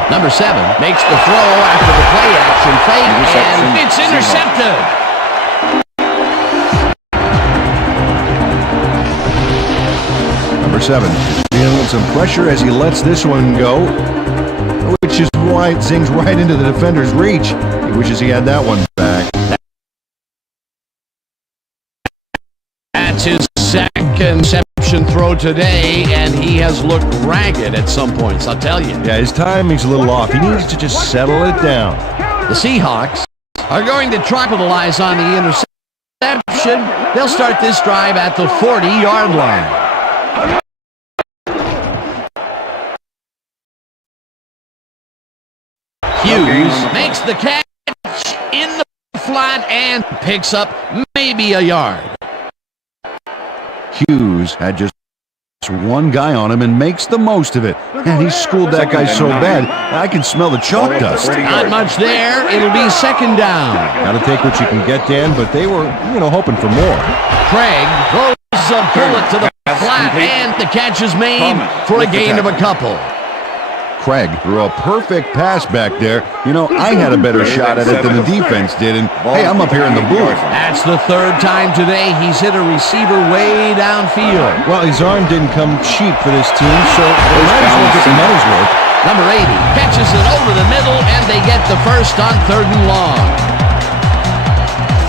Number 7 makes the throw after the play action fake, and it's intercepted. Number 7 is feeling some pressure as he lets this one go, which is why it zings right into the defender's reach. He wishes he had that one back. That's his second interception throw today, and he has looked ragged at some points, I'll tell you. Yeah, his timing's a little off. He needs to just settle it down. The Seahawks are going to capitalize on the interception. They'll start this drive at the 40-yard line. Hughes makes the catch in the flat and picks up maybe a yard. Hughes had just one guy on him and makes the most of it. And he schooled that guy so bad, I can smell the chalk dust. Not much there. It'll be second down. Got to take what you can get, Dan, but they were, hoping for more. Craig throws a bullet to the flat, and the catch is made for a gain of a couple. Craig threw a perfect pass back there. I had a better shot at it than the defense did, and hey, I'm up here in the booth. That's the third time today he's hit a receiver way downfield. Well, his arm didn't come cheap for this team, so they might as well get the money's worth. Number 80 catches it over the middle, and they get the first on 3rd and long.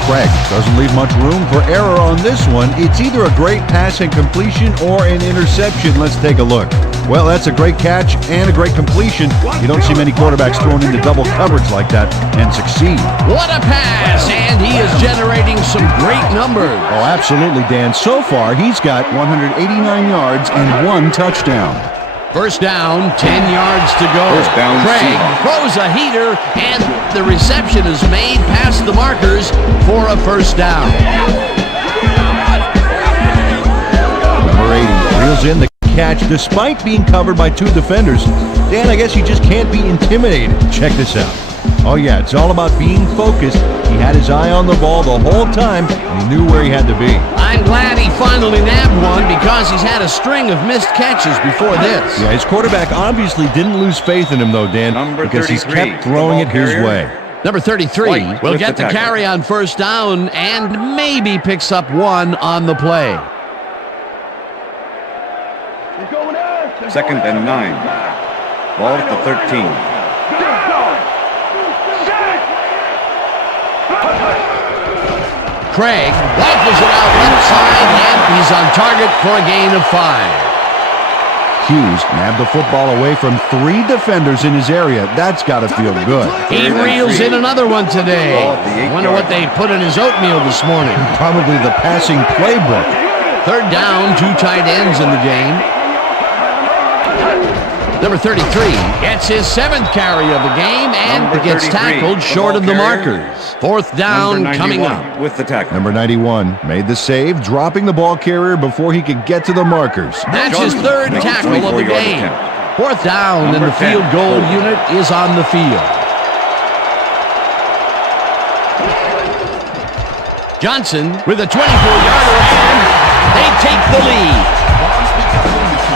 Craig doesn't leave much room for error on this one. It's either a great pass and completion or an interception. Let's take a look. Well, that's a great catch and a great completion. You don't see many quarterbacks thrown into double coverage like that and succeed. What a pass, and he is generating some great numbers. Oh, absolutely, Dan. So far, he's got 189 yards and 1 touchdown. First down, 10 yards to go. First down, Craig Seahawks. throws a heater, and the reception is made past the markers for a first down. Number 80 reels in the catch despite being covered by 2 defenders. Dan, I guess you just can't be intimidated. Check this out. Oh yeah, it's all about being focused. He had his eye on the ball the whole time, and he knew where he had to be. I'm glad he finally nabbed one because he's had a string of missed catches before this. Yeah, his quarterback obviously didn't lose faith in him though, Dan, because he's kept throwing it his way. Number 33 White will with get the the tackle. carry on first down and maybe picks up 1 on the play. Second and 9. Ball at the 13. Craig rifles it out left side, and he's on target for a gain of 5. Hughes nabbed the football away from 3 defenders in his area. That's got to feel good. He reels in another one today. Wonder what they put in his oatmeal this morning. Probably the passing playbook. Third down, 2 tight ends in the game. Number 33 gets his 7th carry of the game and Number gets 33, tackled the short ball of the carrier. markers. Fourth down Number coming 91 up. with the tackle. Number 91 made the save, dropping the ball carrier before he could get to the markers. That's his third Makes tackle of the 24-yard game. attempt. Fourth down, and Number the 10, field goal Bolden. unit is on the field. Johnson with a 24-yarder, and they take the lead.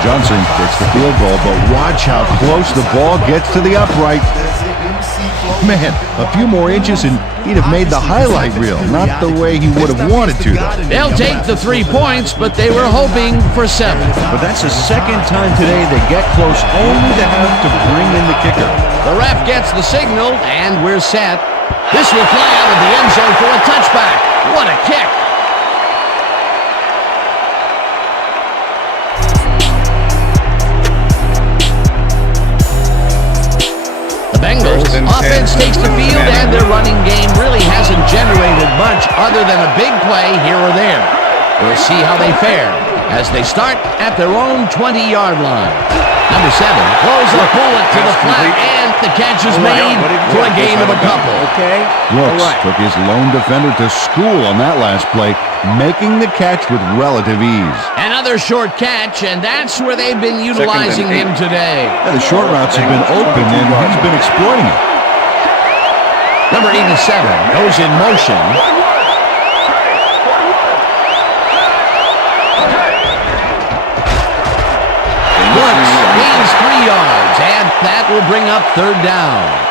Johnson gets the field goal, but watch how close the ball gets to the upright. Man, a few more inches and he'd have made the highlight reel. Not the way he would have wanted to, though. They'll take the 3 points, but they were hoping for 7. But that's the second time today they get close only to have to bring in the kicker. The ref gets the signal, and we're set. This will fly out of the end zone for a touchback. What a kick. The Bengals First and offense 10. takes the field, and their running game really hasn't generated much other than a big play here or there. We'll see how they fare as they start at their own 20-yard line. Number 7 throws a bullet to the flat, and the catch is made for a gain of a couple. Brooks took his lone defender to school on that last play, making the catch with relative ease. Another short catch, and that's where they've been utilizing him today. Yeah, the short routes have been open, and he's been exploiting it. Number 87 goes in motion. Brooks gains 3 yards, and that will bring up third down.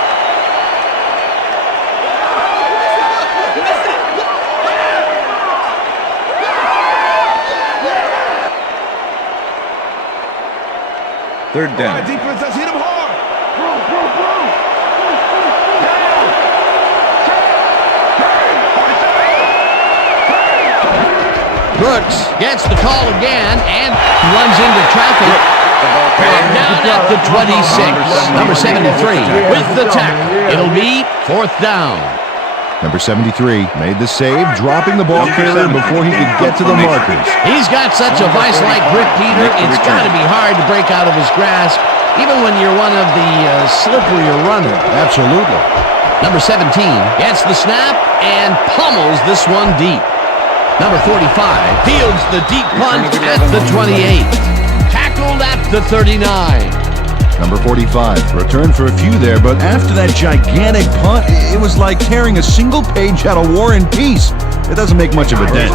Third down. Defense has hit him hard. Brooks gets the call again and runs into traffic. Down at the 26. Number 73 with the tackle. It'll be fourth down. Number 73 made the save, dropping the ball carrier before he could get to the markers. He's got such a vice-like grip, Peter. It's got to be hard to break out of his grasp, even when you're one of the slipperier runners. Absolutely. Number 17 gets the snap and pummels this one deep. Number 45 fields the deep punt at the 28. Tackled at the 39. Number 45 returned for a few there, but after that gigantic punt, it was like tearing a single page out of War and Peace. It doesn't make much of a dent.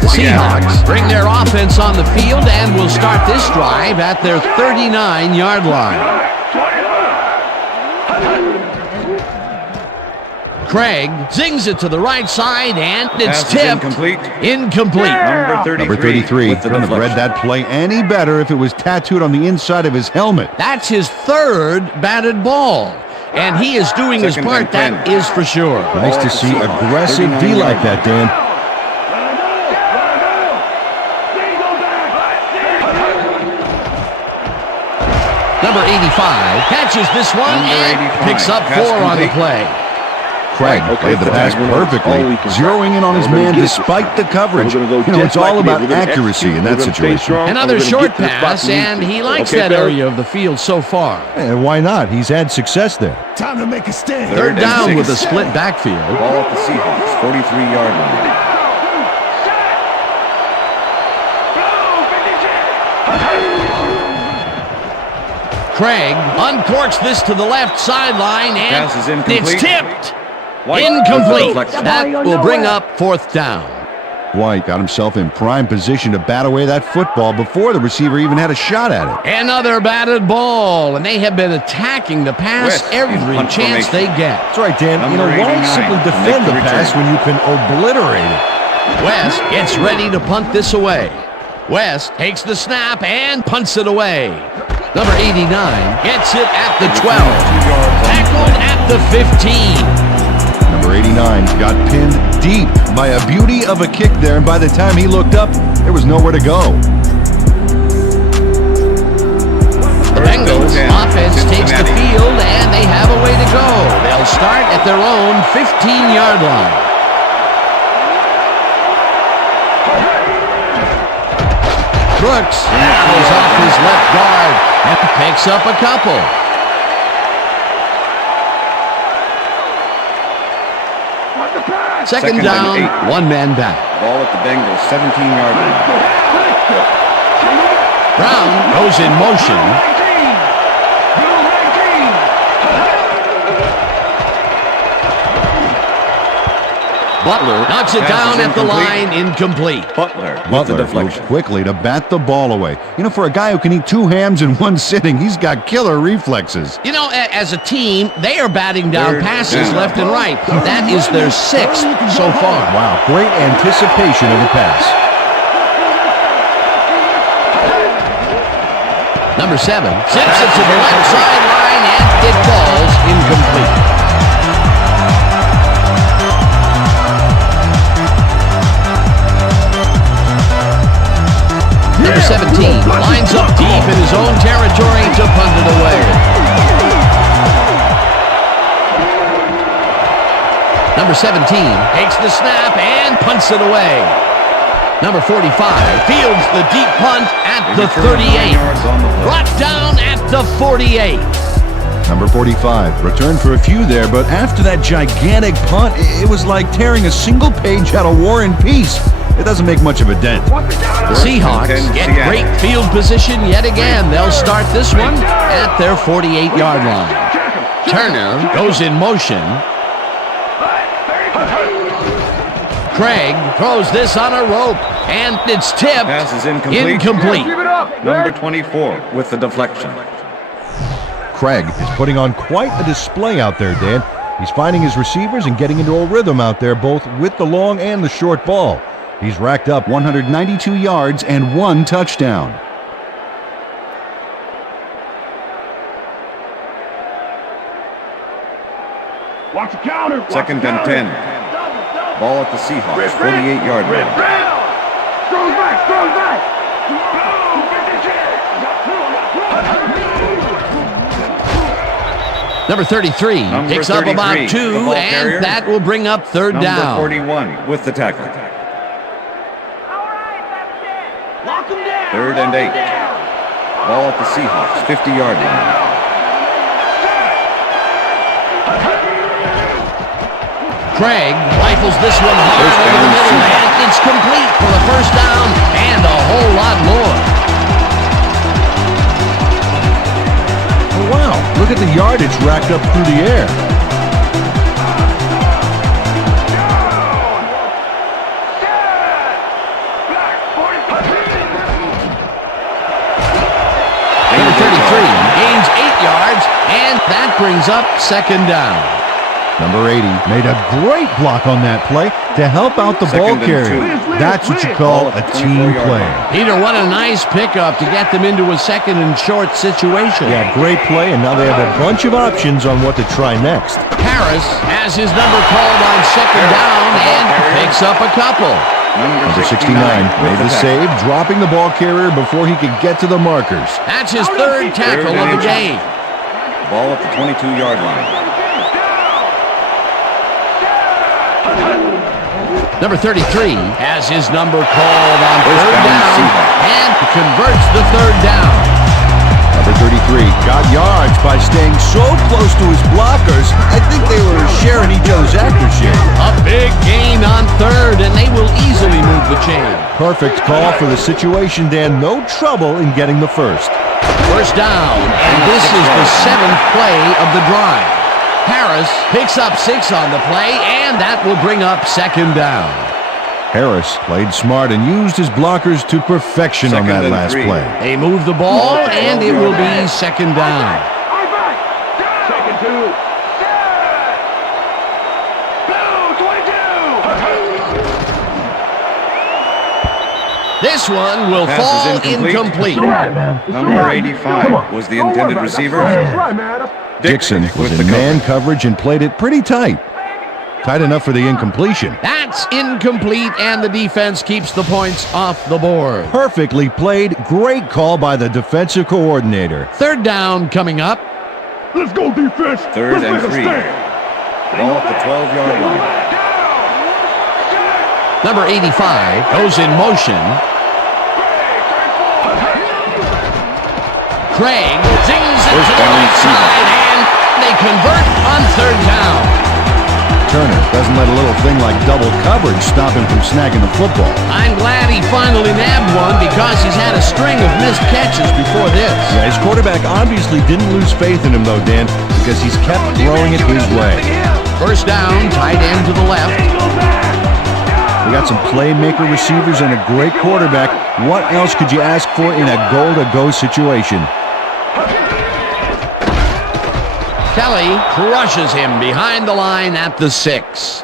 The Seahawks bring their offense on the field and will start this drive at their 39-yard line. Craig zings it to the right side, and it's Pass is tipped. incomplete. Number 33 Couldn't have read that play any better if it was tattooed on the inside of his helmet. That's his third batted ball, and he is doing his Second part, and 10. that is for sure. Nice to see aggressive D like that, Dan. Number 85 catches this one Number and 85, picks up pass 4 on the complete. play. Craig played the pass perfectly, zeroing in on his man despite the coverage. It's all about accuracy in that situation. Another short pass, and he likes that area of the field so far. And why not? He's had success there. Time to make a stand. Third down with a split backfield. Ball at the Seahawks, 43-yard line. Craig uncorks this to the left sideline, and Pass is incomplete. it's tipped. White. Incomplete. Deflection. That will bring up fourth down. White got himself in prime position to bat away that football before the receiver even had a shot at it. Another batted ball, and they have been attacking the pass West every in punt chance they formation. get. That's right, Dan. Number Why 89 simply to defend the make the pass return. when you can obliterate it? West gets ready to punt this away. West takes the snap and punts it away. Number 89 gets it at the 12. Tackled at the 15. Number 89 got pinned deep by a beauty of a kick there, and by the time he looked up, there was nowhere to go. The Bengals offense takes the field, and they have a way to go. They'll start at their own 15-yard line. Brooks goes off his left guard and picks up a couple. Second down, and 8. one man back. Ball at the Bengals, 17-yard line. Brown goes in motion. Butler knocks it down at the line, incomplete. Butler with the Butler moved deflection. quickly to bat the ball away. For a guy who can eat 2 hams in one sitting, he's got killer reflexes. As a team, they are batting down Third passes down. left and right. That is their 6th so far. Wow, great anticipation of the pass. Number 7 zips it to the left sideline, and it falls incomplete. Number 17 lines up deep in his own territory to punt it away. Number 17 takes the snap and punts it away. Number 45 fields the deep punt at the 38. Brought down at the 48. Number 45 returned for a few there, but after that gigantic punt, it was like tearing a single page out of War and Peace. It doesn't make much of a dent. The Seahawks get great field position yet again. They'll start this one at their 48-yard line. Turner goes in motion. Craig throws this on a rope, and it's tipped. Pass is incomplete. Number 24 with the deflection. Craig is putting on quite a display out there, Dan. He's finding his receivers and getting into a rhythm out there, both with the long and the short ball. He's racked up 192 yards and 1 touchdown. Watch the counter. Second and 10. Ball at the Seahawks, 48-yard line. Strong back. Number 33 picks up about 2, and that will bring up third Number down. 41 with the tackle. Lock him down. Third and 8. Ball at the Seahawks, 50-yard line. Craig rifles this one hard First over the down, middle, Seahawks. and it's complete for the first down and a whole lot more. Oh, wow, look at the yardage racked up through the air. Number 33 gains 8 yards, and that brings up second down. Number 80 made a great block on that play to help out the ball Second and carrier. 2. That's what you call a team play. Peter, what a nice pickup to get them into a second and short situation. Yeah, great play, and now they have a bunch of options on what to try next. Harris has his number called on second down and picks up a couple. Number 69 made the save, dropping the ball carrier before he could get to the markers. That's his third tackle of the game. Ball at the 22-yard line. Number 33 has his number called on First third down, down Seahawks. and converts the third down. Number 33 got yards by staying so close to his blockers, I think they were sharing each other's accuracy. A big gain on third, and they will easily move the chain. Perfect call for the situation, Dan. No trouble in getting the first. First down, and this is the 7th play of the drive. Harris picks up 6 on the play, and that will bring up second down. Harris played smart and used his blockers to perfection on that Second and last 3. play. They move the ball, and it will be second down. Second 2. This one will Pass fall is incomplete. incomplete. Number 85 was the intended receiver. Dixon was with in the man coverage and played it pretty tight. Tight enough for the incompletion. That's incomplete, and the defense keeps the points off the board. Perfectly played. Great call by the defensive coordinator. Third down coming up. Let's go defense. Third and 3. Ball at the 12-yard line. Number 85 goes in motion. Craig zings it to First the down, right side, and they convert on third down. Turner doesn't let a little thing like double coverage stop him from snagging the football. I'm glad he finally nabbed one because he's had a string of missed catches before this. Yeah, his quarterback obviously didn't lose faith in him, though, Dan, because he's kept throwing it his way. First down, tight end to the left. We got some playmaker receivers and a great quarterback. What else could you ask for in a goal-to-go situation? Kelly crushes him behind the line at the 6.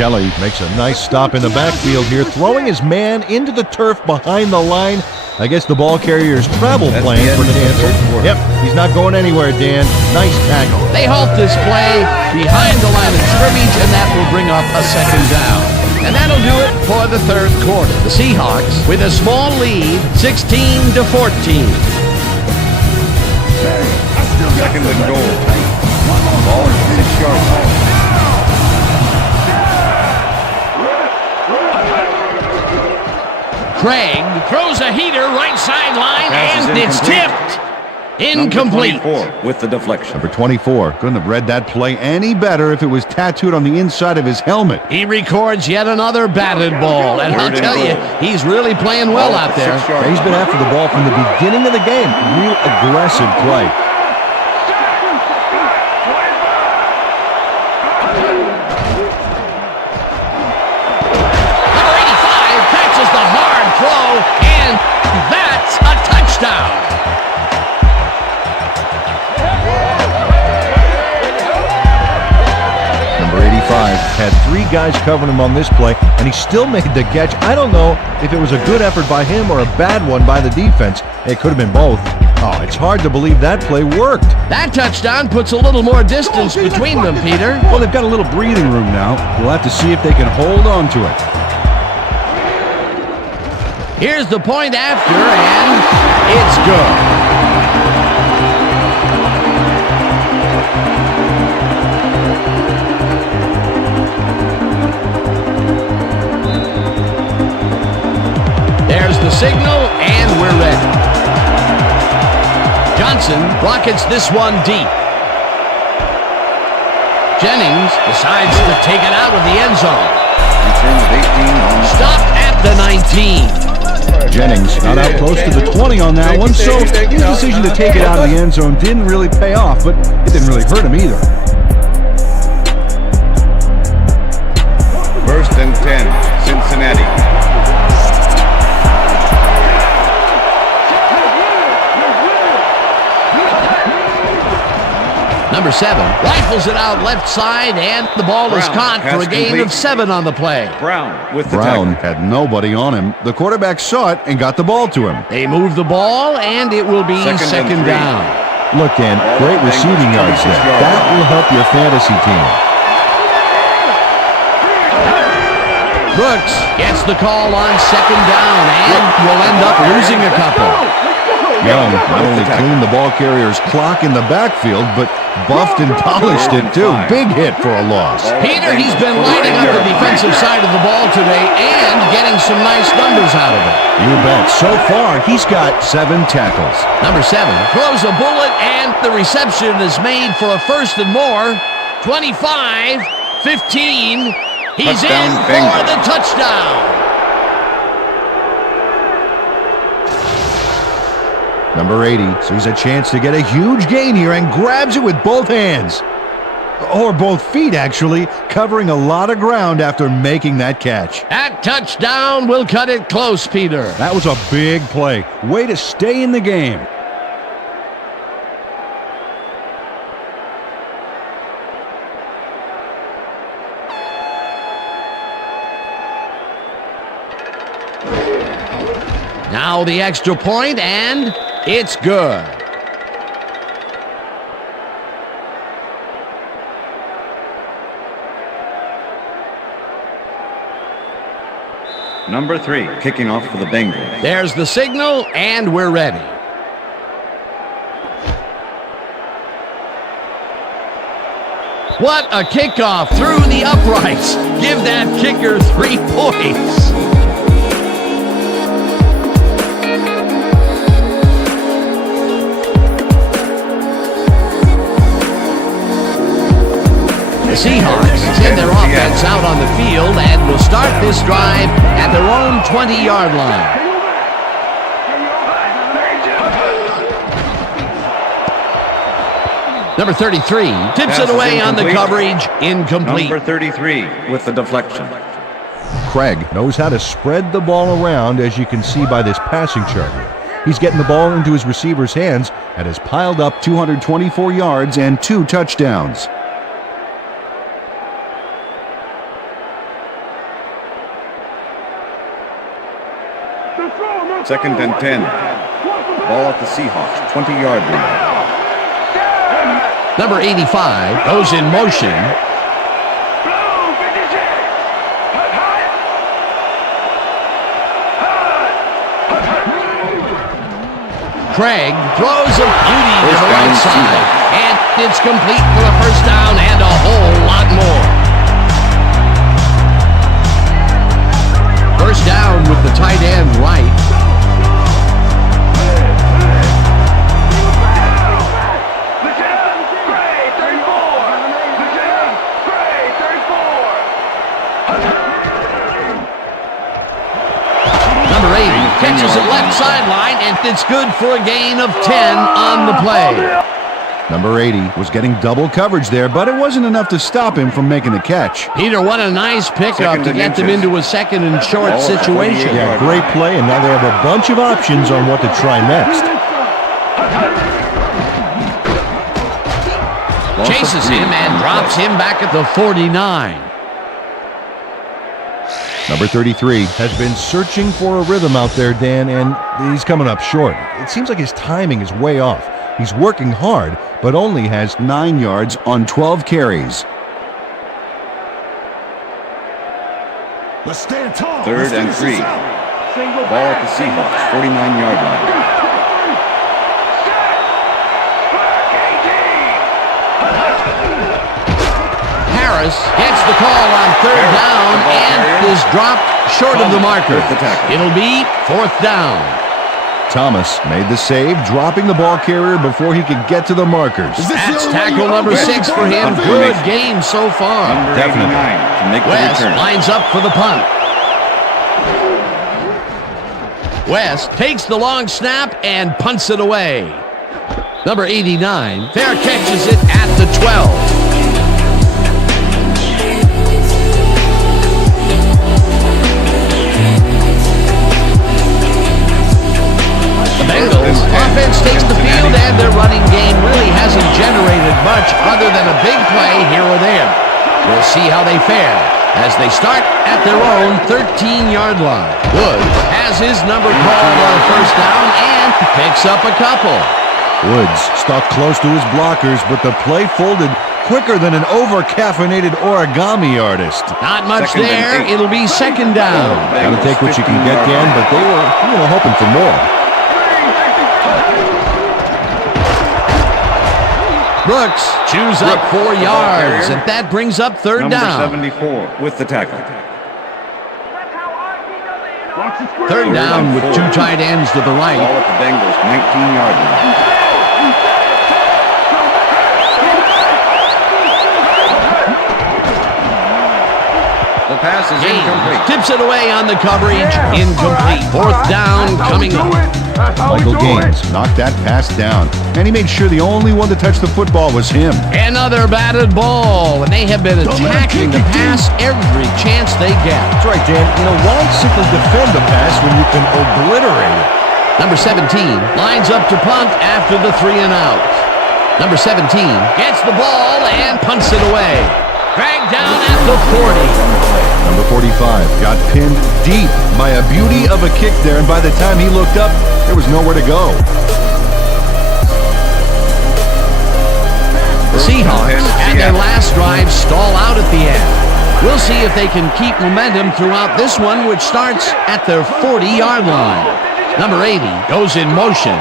Kelly makes a nice stop in the backfield here, throwing his man into the turf behind the line. I guess the ball carrier's travel That's plan the end for of the cancel. third quarter. Yep, he's not going anywhere, Dan. Nice tackle. They halt this play behind the line of scrimmage, and that will bring up a second down. And that'll do it for the third quarter. The Seahawks with a small lead, 16-14. Second and goal. Ball at the 6-yard line. Craig throws a heater right sideline, Pass is and it's tipped. Incomplete. Number 24 with the deflection. Number 24 couldn't have read that play any better if it was tattooed on the inside of his helmet. He records yet another batted ball, and I'll Third and tell you, goal. he's really playing well Ball at out the there. 6-yard He's been after the ball from the beginning of the game. Real aggressive play. Number 85 catches the hard throw, and that's a touchdown. Number 85 had 3 guys covering him on this play, and he still made the catch. I don't know if it was a good effort by him or a bad one by the defense. It could have been both. Oh, it's hard to believe that play worked. That touchdown puts a little more distance between them, Peter. Well, they've got a little breathing room now. We'll have to see if they can hold on to it. Here's the point after, and it's good. There's the signal, and we're ready. Johnson rockets this one deep. Jennings decides to take it out of the end zone. Return of 18 on the Stopped at the 19. Jennings got out close to the 20 on that one, so his decision to take it out of the end zone didn't really pay off, but it didn't really hurt him either. First and 10, Cincinnati. Number 7 rifles it out left side, and the ball is Brown, caught for a pass gain complete. of 7 on the play. Brown with the Brown tackle. had nobody on him. The quarterback saw it and got the ball to him. They move the ball, and it will be Second and 3. down. Look, Dan, great Bengals, receiving yards 26 there. yards. That will help your fantasy team. Brooks gets the call on second down, and will end up losing a couple. Young not only cleaned the ball carrier's clock in the backfield, but buffed and polished it too. Big hit for a loss. Peter, he's been lighting up the defensive side of the ball today and getting some nice numbers out of it. You bet. So far, he's got 7 tackles. Number 7 throws a bullet, and the reception is made for a first and more. 25, 15. He's Touchdown, in for Bengals. the touchdown. Number 80 sees a chance to get a huge gain here and grabs it with both hands. Or both feet, actually, covering a lot of ground after making that catch. That touchdown will cut it close, Peter. That was a big play. Way to stay in the game. Now the extra point, and it's good. Number 3, kicking off for the Bengals. There's the signal, and we're ready. What a kickoff through the uprights. Give that kicker 3 points. The Seahawks send their offense out on the field and will start this drive at their own 20-yard line. Number 33 tips it away on the coverage. Incomplete. Number 33 with the deflection. Craig knows how to spread the ball around, as you can see by this passing chart here. He's getting the ball into his receiver's hands and has piled up 224 yards and 2 touchdowns. Second and 10. Ball at the Seahawks, 20-yard line. Number 85 goes in motion. Craig throws a beauty to the right side, and it's complete for a first down and a whole lot more. First down with the tight end right. Number 80 catches it left sideline, and it's good for a gain of 10 on the play. Number 80 was getting double coverage there, but it wasn't enough to stop him from making the catch. Peter, what a nice pickup to get them into a second and short situation. Yeah, great play, and now they have a bunch of options on what to try next. Chases him and drops him back at the 49. Number 33 has been searching for a rhythm out there, Dan, and he's coming up short. It seems like his timing is way off. He's working hard, but only has 9 yards on 12 carries. Let's stand tall. Third and 3. Ball at the Seahawks, 49-yard line. Harris gets the call on third down and is dropped short of the marker. It'll be fourth down. Thomas made the save, dropping the ball carrier before he could get to the markers. That's tackle number 6 for him. Good game so far. Number 89 to make the West return. lines up for the punt. West takes the long snap and punts it away. Number 89 fair catches it at the 12. Bengals offense takes the field, and their running game really hasn't generated much other than a big play here or there. We'll see how they fare as they start at their own 13-yard line. Woods has his number called on first down and picks up a couple. Woods stuck close to his blockers, but the play folded quicker than an over-caffeinated origami artist. Not much there. It'll be second down. Gotta take what you can get, Dan, but they were hoping for more. Brooks chews up 4 yards, and that brings up third down. Number 74 with the tackle. Third down with 2 tight ends to the right. Ball at the Bengals, 19-yard line. The pass is incomplete. Tips it away on the coverage. Incomplete. Fourth down coming up. Michael Gaines knocked that pass down, and he made sure the only one to touch the football was him. Another batted ball, and they have been attacking the pass every chance they get. That's right, Dan. Why simply defend the pass when you can obliterate it? Number 17 lines up to punt after the 3 and out. Number 17 gets the ball and punts it away. Dragged down at the 40. Number 45 got pinned deep by a beauty of a kick there, and by the time he looked up, there was nowhere to go. The Seahawks and their last drive stall out at the end. We'll see if they can keep momentum throughout this one, which starts at their 40-yard line. Number 80 goes in motion.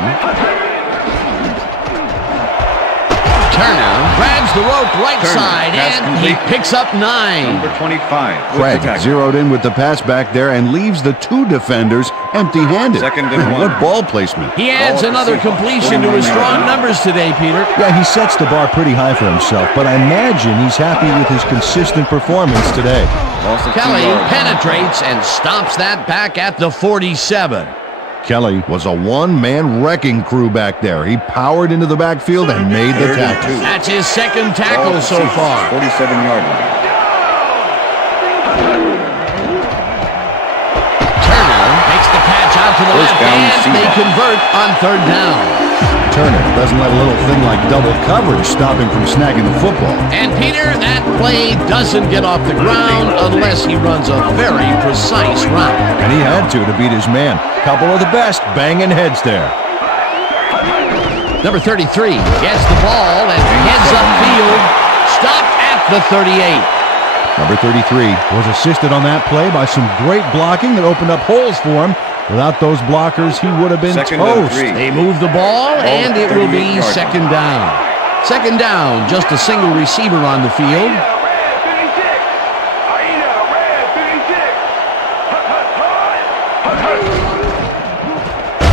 Turner grabs the rope right side, and he picks up 9. Number 25. Craig zeroed in with the pass back there and leaves the 2 defenders empty-handed. Second and 1. What ball placement. He adds another completion to his strong numbers today, Peter. Yeah, he sets the bar pretty high for himself, but I imagine he's happy with his consistent performance today. Kelly penetrates and stops that back at the 47. Kelly was a one-man wrecking crew back there. He powered into the backfield and made the tackle. That's his second tackle so far. 47-yard line. Turner makes the catch out to the left, and they convert on third down. Turner doesn't let a little thing like double coverage stop him from snagging the football. And Peter, that play doesn't get off the ground unless he runs a very precise route. And he had to beat his man. Couple of the best banging heads there. Number 33 gets the ball and heads upfield. Stopped at the 38. Number 33 was assisted on that play by some great blocking that opened up holes for him. Without those blockers, he would have been toast. They move the ball, and it will be second down. Second down, just a single receiver on the field.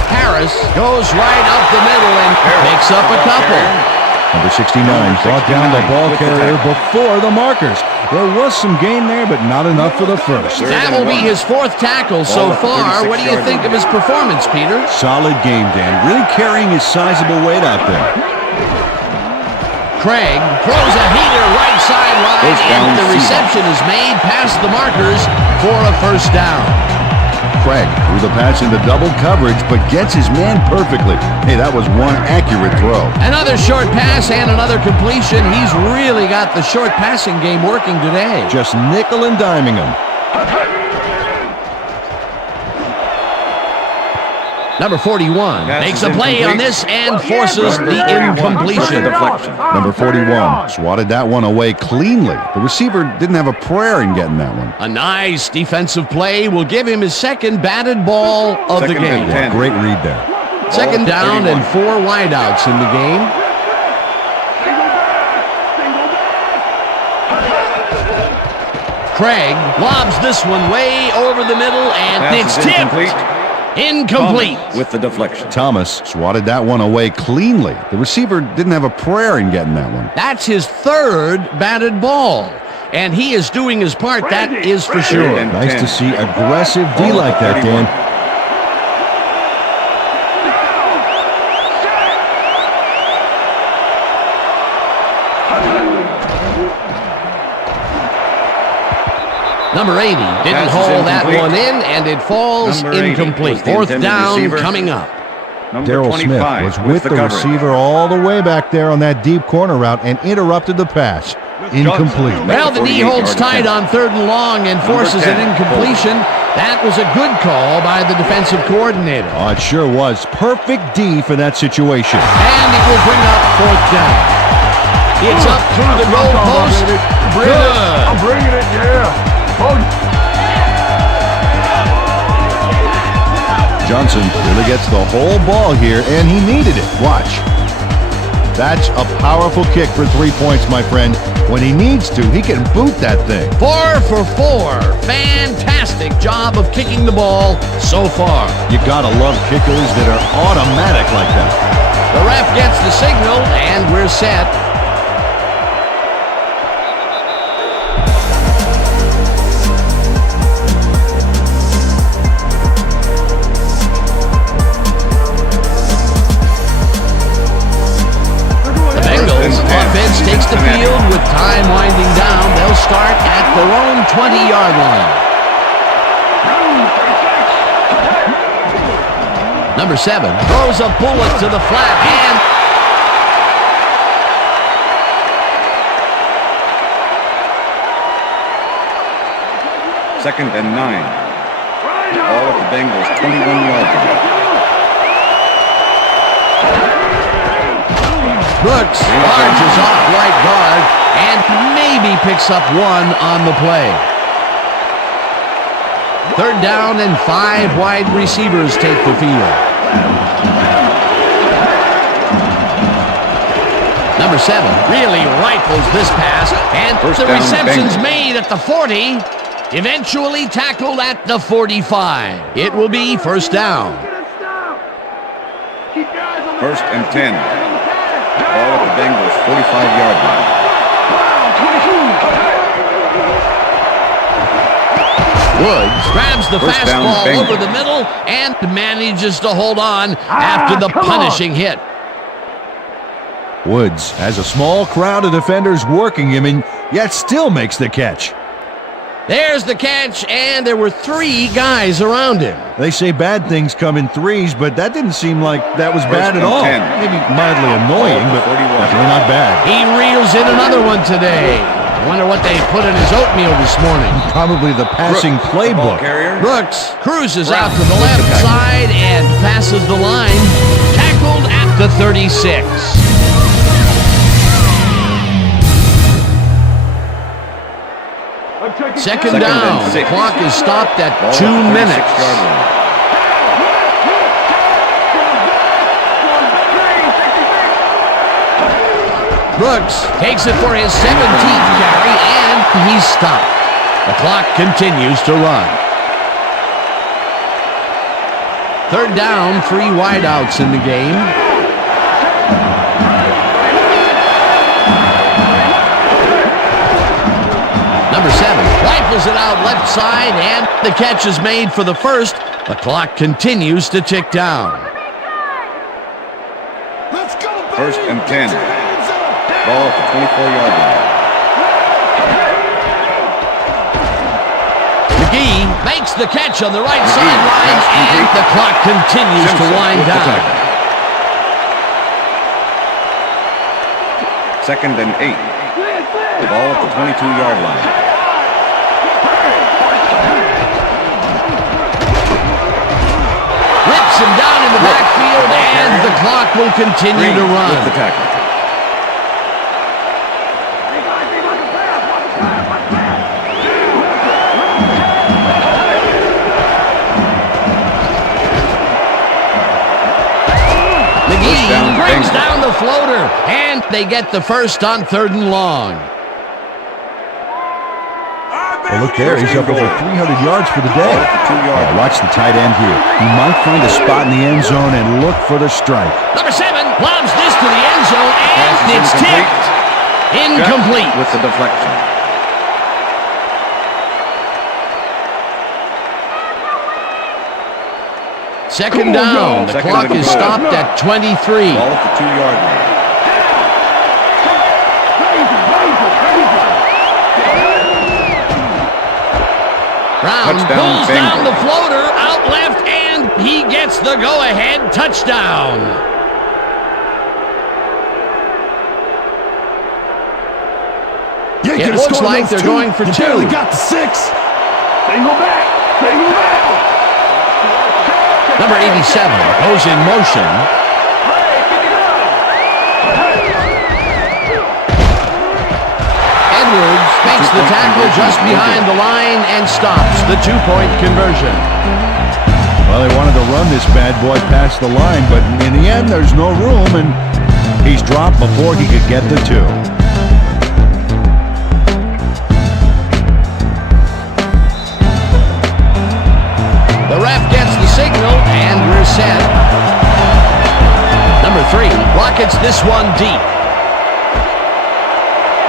Harris goes right up the middle and picks up a couple. Number 69 brought down the ball carrier before the markers. There was some gain there, but not enough for the first. That will be his 4th tackle so far. What do you think of his performance, Peter? Solid game, Dan. Really carrying his sizable weight out there. Craig throws a heater right sideline, and the reception is made past the markers for a first down. Craig threw the pass into double coverage, but gets his man perfectly. Hey, that was one accurate throw. Another short pass and another completion. He's really got the short passing game working today. Just nickel and diming him. Number 41 makes a play on this and forces the incompletion. Number 41 swatted that one away cleanly. The receiver didn't have a prayer in getting that one. A nice defensive play will give him his second batted ball of the game. Yeah, great read there. Second down and 4 wideouts in the game. Craig lobs this one way over the middle, and it's tipped. Incomplete. With the deflection. Thomas swatted that one away cleanly. The receiver didn't have a prayer in getting that one. That's his 3rd batted ball, and he is doing his part, that is for sure. Nice to see aggressive D like that, Dan. Number 80 didn't hold that one in, and it falls incomplete. 4th down coming up. Darrell Smith was with the receiver all the way back there on that deep corner route and interrupted the pass. Incomplete. Well, the knee holds tight on 3rd and long and forces an incompletion. That was a good call by the defensive coordinator. Oh, it sure was. Perfect D for that situation. And it will bring up 4th down. It's up through the goal post. Good. I'm bringing it, yeah. Johnson really gets the whole ball here, and he needed it. Watch. That's a powerful kick for 3 points, my friend. When he needs to, he can boot that thing. 4 for 4. Fantastic job of kicking the ball so far. You gotta love kickers that are automatic like that. The ref gets the signal, and we're set. The Bengals offense takes the field with time winding down. They'll start at their own 20-yard line. Number 7 throws a bullet to the flat, and Second and 9. Ball at the Bengals 21-yard line. Brooks charges off right guard and maybe picks up 1 on the play. Third down and 5 wide receivers take the field. Number 7 really rifles this pass, and First the down, reception's Bengals. made at the 40, eventually tackled at the 45. It will be first down. First and 10. Ball at the Bengals 45-yard line. Woods grabs the First down, fastball Bengals. over the middle and manages to hold on after the punishing hit. Woods has a small crowd of defenders working him and yet still makes the catch. There's the catch, and there were 3 guys around him. They say bad things come in threes, but that didn't seem like that was bad at and all. 10. Maybe mildly annoying, but 41. definitely not bad. He reels in another one today. I wonder what they put in his oatmeal this morning. Probably the passing Ball playbook. carrier. Brooks cruises out to the left side and passes the line. Tackled at the 36. Second down. and The 6. clock is stopped at Ball 2 at the minutes. 36-yard line. Brooks takes it for his 17th carry, and he's stopped. The clock continues to run. Third down, 3 wideouts in the game. Number 7 rifles it out left side, and the catch is made for the first. The clock continues to tick down. Let's go, baby. First and 10. Ball at the 24-yard line. McGee makes the catch on the right McGee, sideline, pass and complete. the clock continues to Simpson wind with the down. tackle. Second and 8. Ball at the 22-yard line. Rips him down in the backfield, and the clock will continue to Green run. with the tackle. McGee down, brings Bengals. down the floater, and they get the first on 3rd and long. Well, look there, he's up over 300 yards for the day. Ball at the 2-yard line. Watch the tight end here. He might find a spot in the end zone and look for the strike. Number 7 lobs this to the end zone, and Pass is it's tipped. Incomplete. With the deflection. Second down. The Second clock and is goal. stopped at 23. Ball at the 2-yard line. Brown Touchdown, pulls down Bengals. the floater out left, and he gets the go-ahead touchdown. You It could've looks scored like those they're going for You 2. barely got the 6. Single back. Single back. Number 87 goes in motion. Edwards makes the tackle just behind the line and stops the 2-point conversion. Well, they wanted to run this bad boy past the line, but in the end, there's no room, and He's dropped before he could get the 2. The ref gets the signal, and we're set. Number 3 rockets this one deep.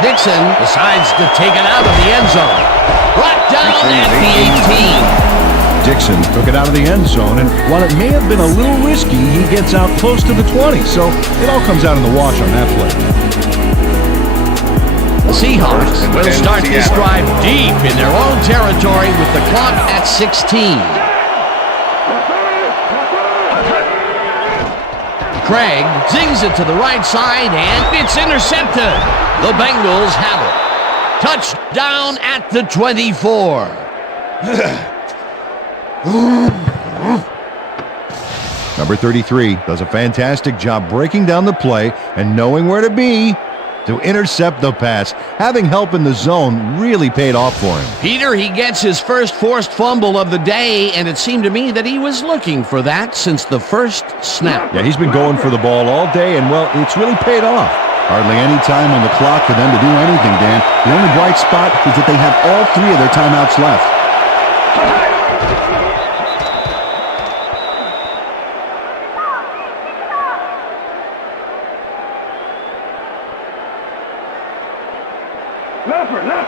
Dixon decides to take it out of the end zone. Brought down at the 18. Dixon took it out of the end zone, and while it may have been a little risky, he gets out close to the 20, so it all comes out in the wash on that play. The Seahawks will start this drive deep in their own territory with the clock at 16. Craig zings it to the right side, and it's intercepted. The Bengals have it. Touchdown at the 24. Number 33 does a fantastic job breaking down the play and knowing where to be to intercept the pass. Having help in the zone really paid off for him. Peter, he gets his first forced fumble of the day, and it seemed to me that he was looking for that since the first snap. Yeah, he's been going for the ball all day, and, well, it's really paid off. Hardly any time on the clock for them to do anything, Dan. The only bright spot is that they have all 3 of their timeouts left.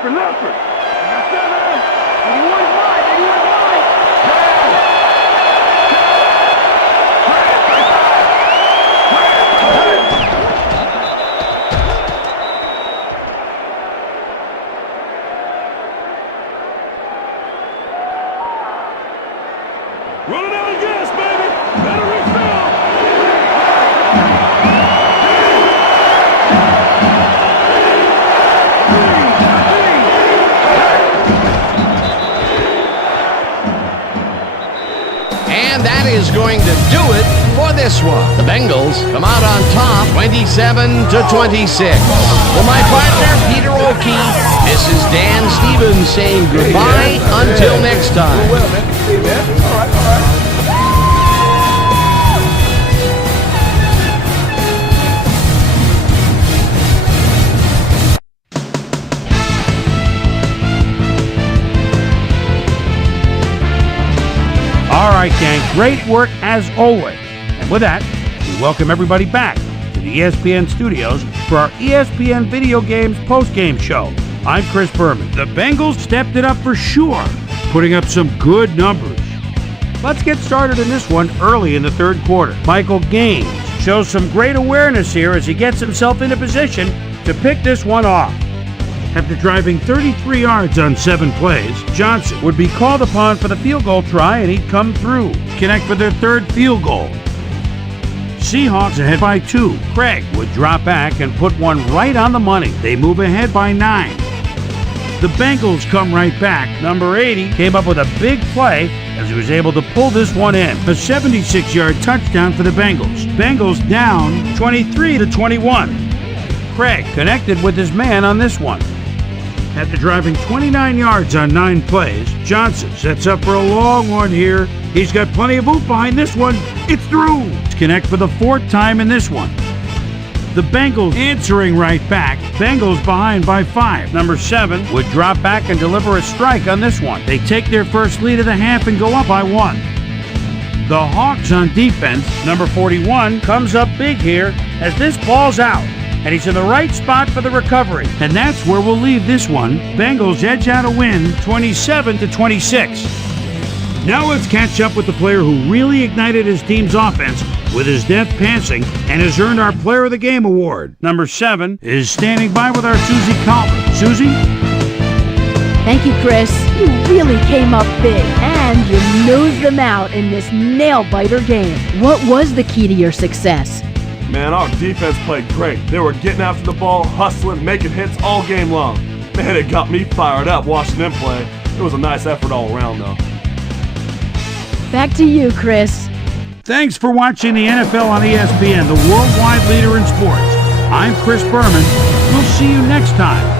Leffert. Got 7. 81 wide. 81 wide. Running out of gas, baby. Better refill. And that is going to do it for this one. The Bengals come out on top, 27-26. For my partner, Peter O'Keefe, this is Dan Stevens saying goodbye until next time. Well, man. See, man. All right. All right, gang, great work as always. And with that, we welcome everybody back to the ESPN studios for our ESPN Video Games post-game show. I'm Chris Berman. The Bengals stepped it up for sure, putting up some good numbers. Let's get started in this one early in the third quarter. Michael Gaines shows some great awareness here as he gets himself into position to pick this one off. After driving 33 yards on 7 plays, Johnson would be called upon for the field goal try, and he'd come through, connect for their third field goal. Seahawks ahead by 2. Craig would drop back and put one right on the money. They move ahead by 9. The Bengals come right back. Number 80 came up with a big play as he was able to pull this one in. A 76-yard touchdown for the Bengals. Bengals down 23-21. Craig connected with his man on this one. After driving 29 yards on 9 plays, Johnson sets up for a long one here. He's got plenty of oomph behind this one. It's through. Connect for the 4th time in this one. The Bengals answering right back. Bengals behind by 5. Number 7 would drop back and deliver a strike on this one. They take their first lead of the half and go up by 1. The Hawks on defense. Number 41 comes up big here as this ball's out. And he's in the right spot for the recovery. And that's where we'll leave this one. Bengals edge out a win, 27-26. Now let's catch up with the player who really ignited his team's offense with his deft passing and has earned our Player of the Game award. Number 7 is standing by with our Susie Calvert. Susie? Thank you, Chris. You really came up big, and you nosed them out in this nail-biter game. What was the key to your success? Man, our defense played great. They were getting after the ball, hustling, making hits all game long. Man, it got me fired up watching them play. It was a nice effort all around, though. Back to you, Chris. Thanks for watching the NFL on ESPN, the worldwide leader in sports. I'm Chris Berman. We'll see you next time.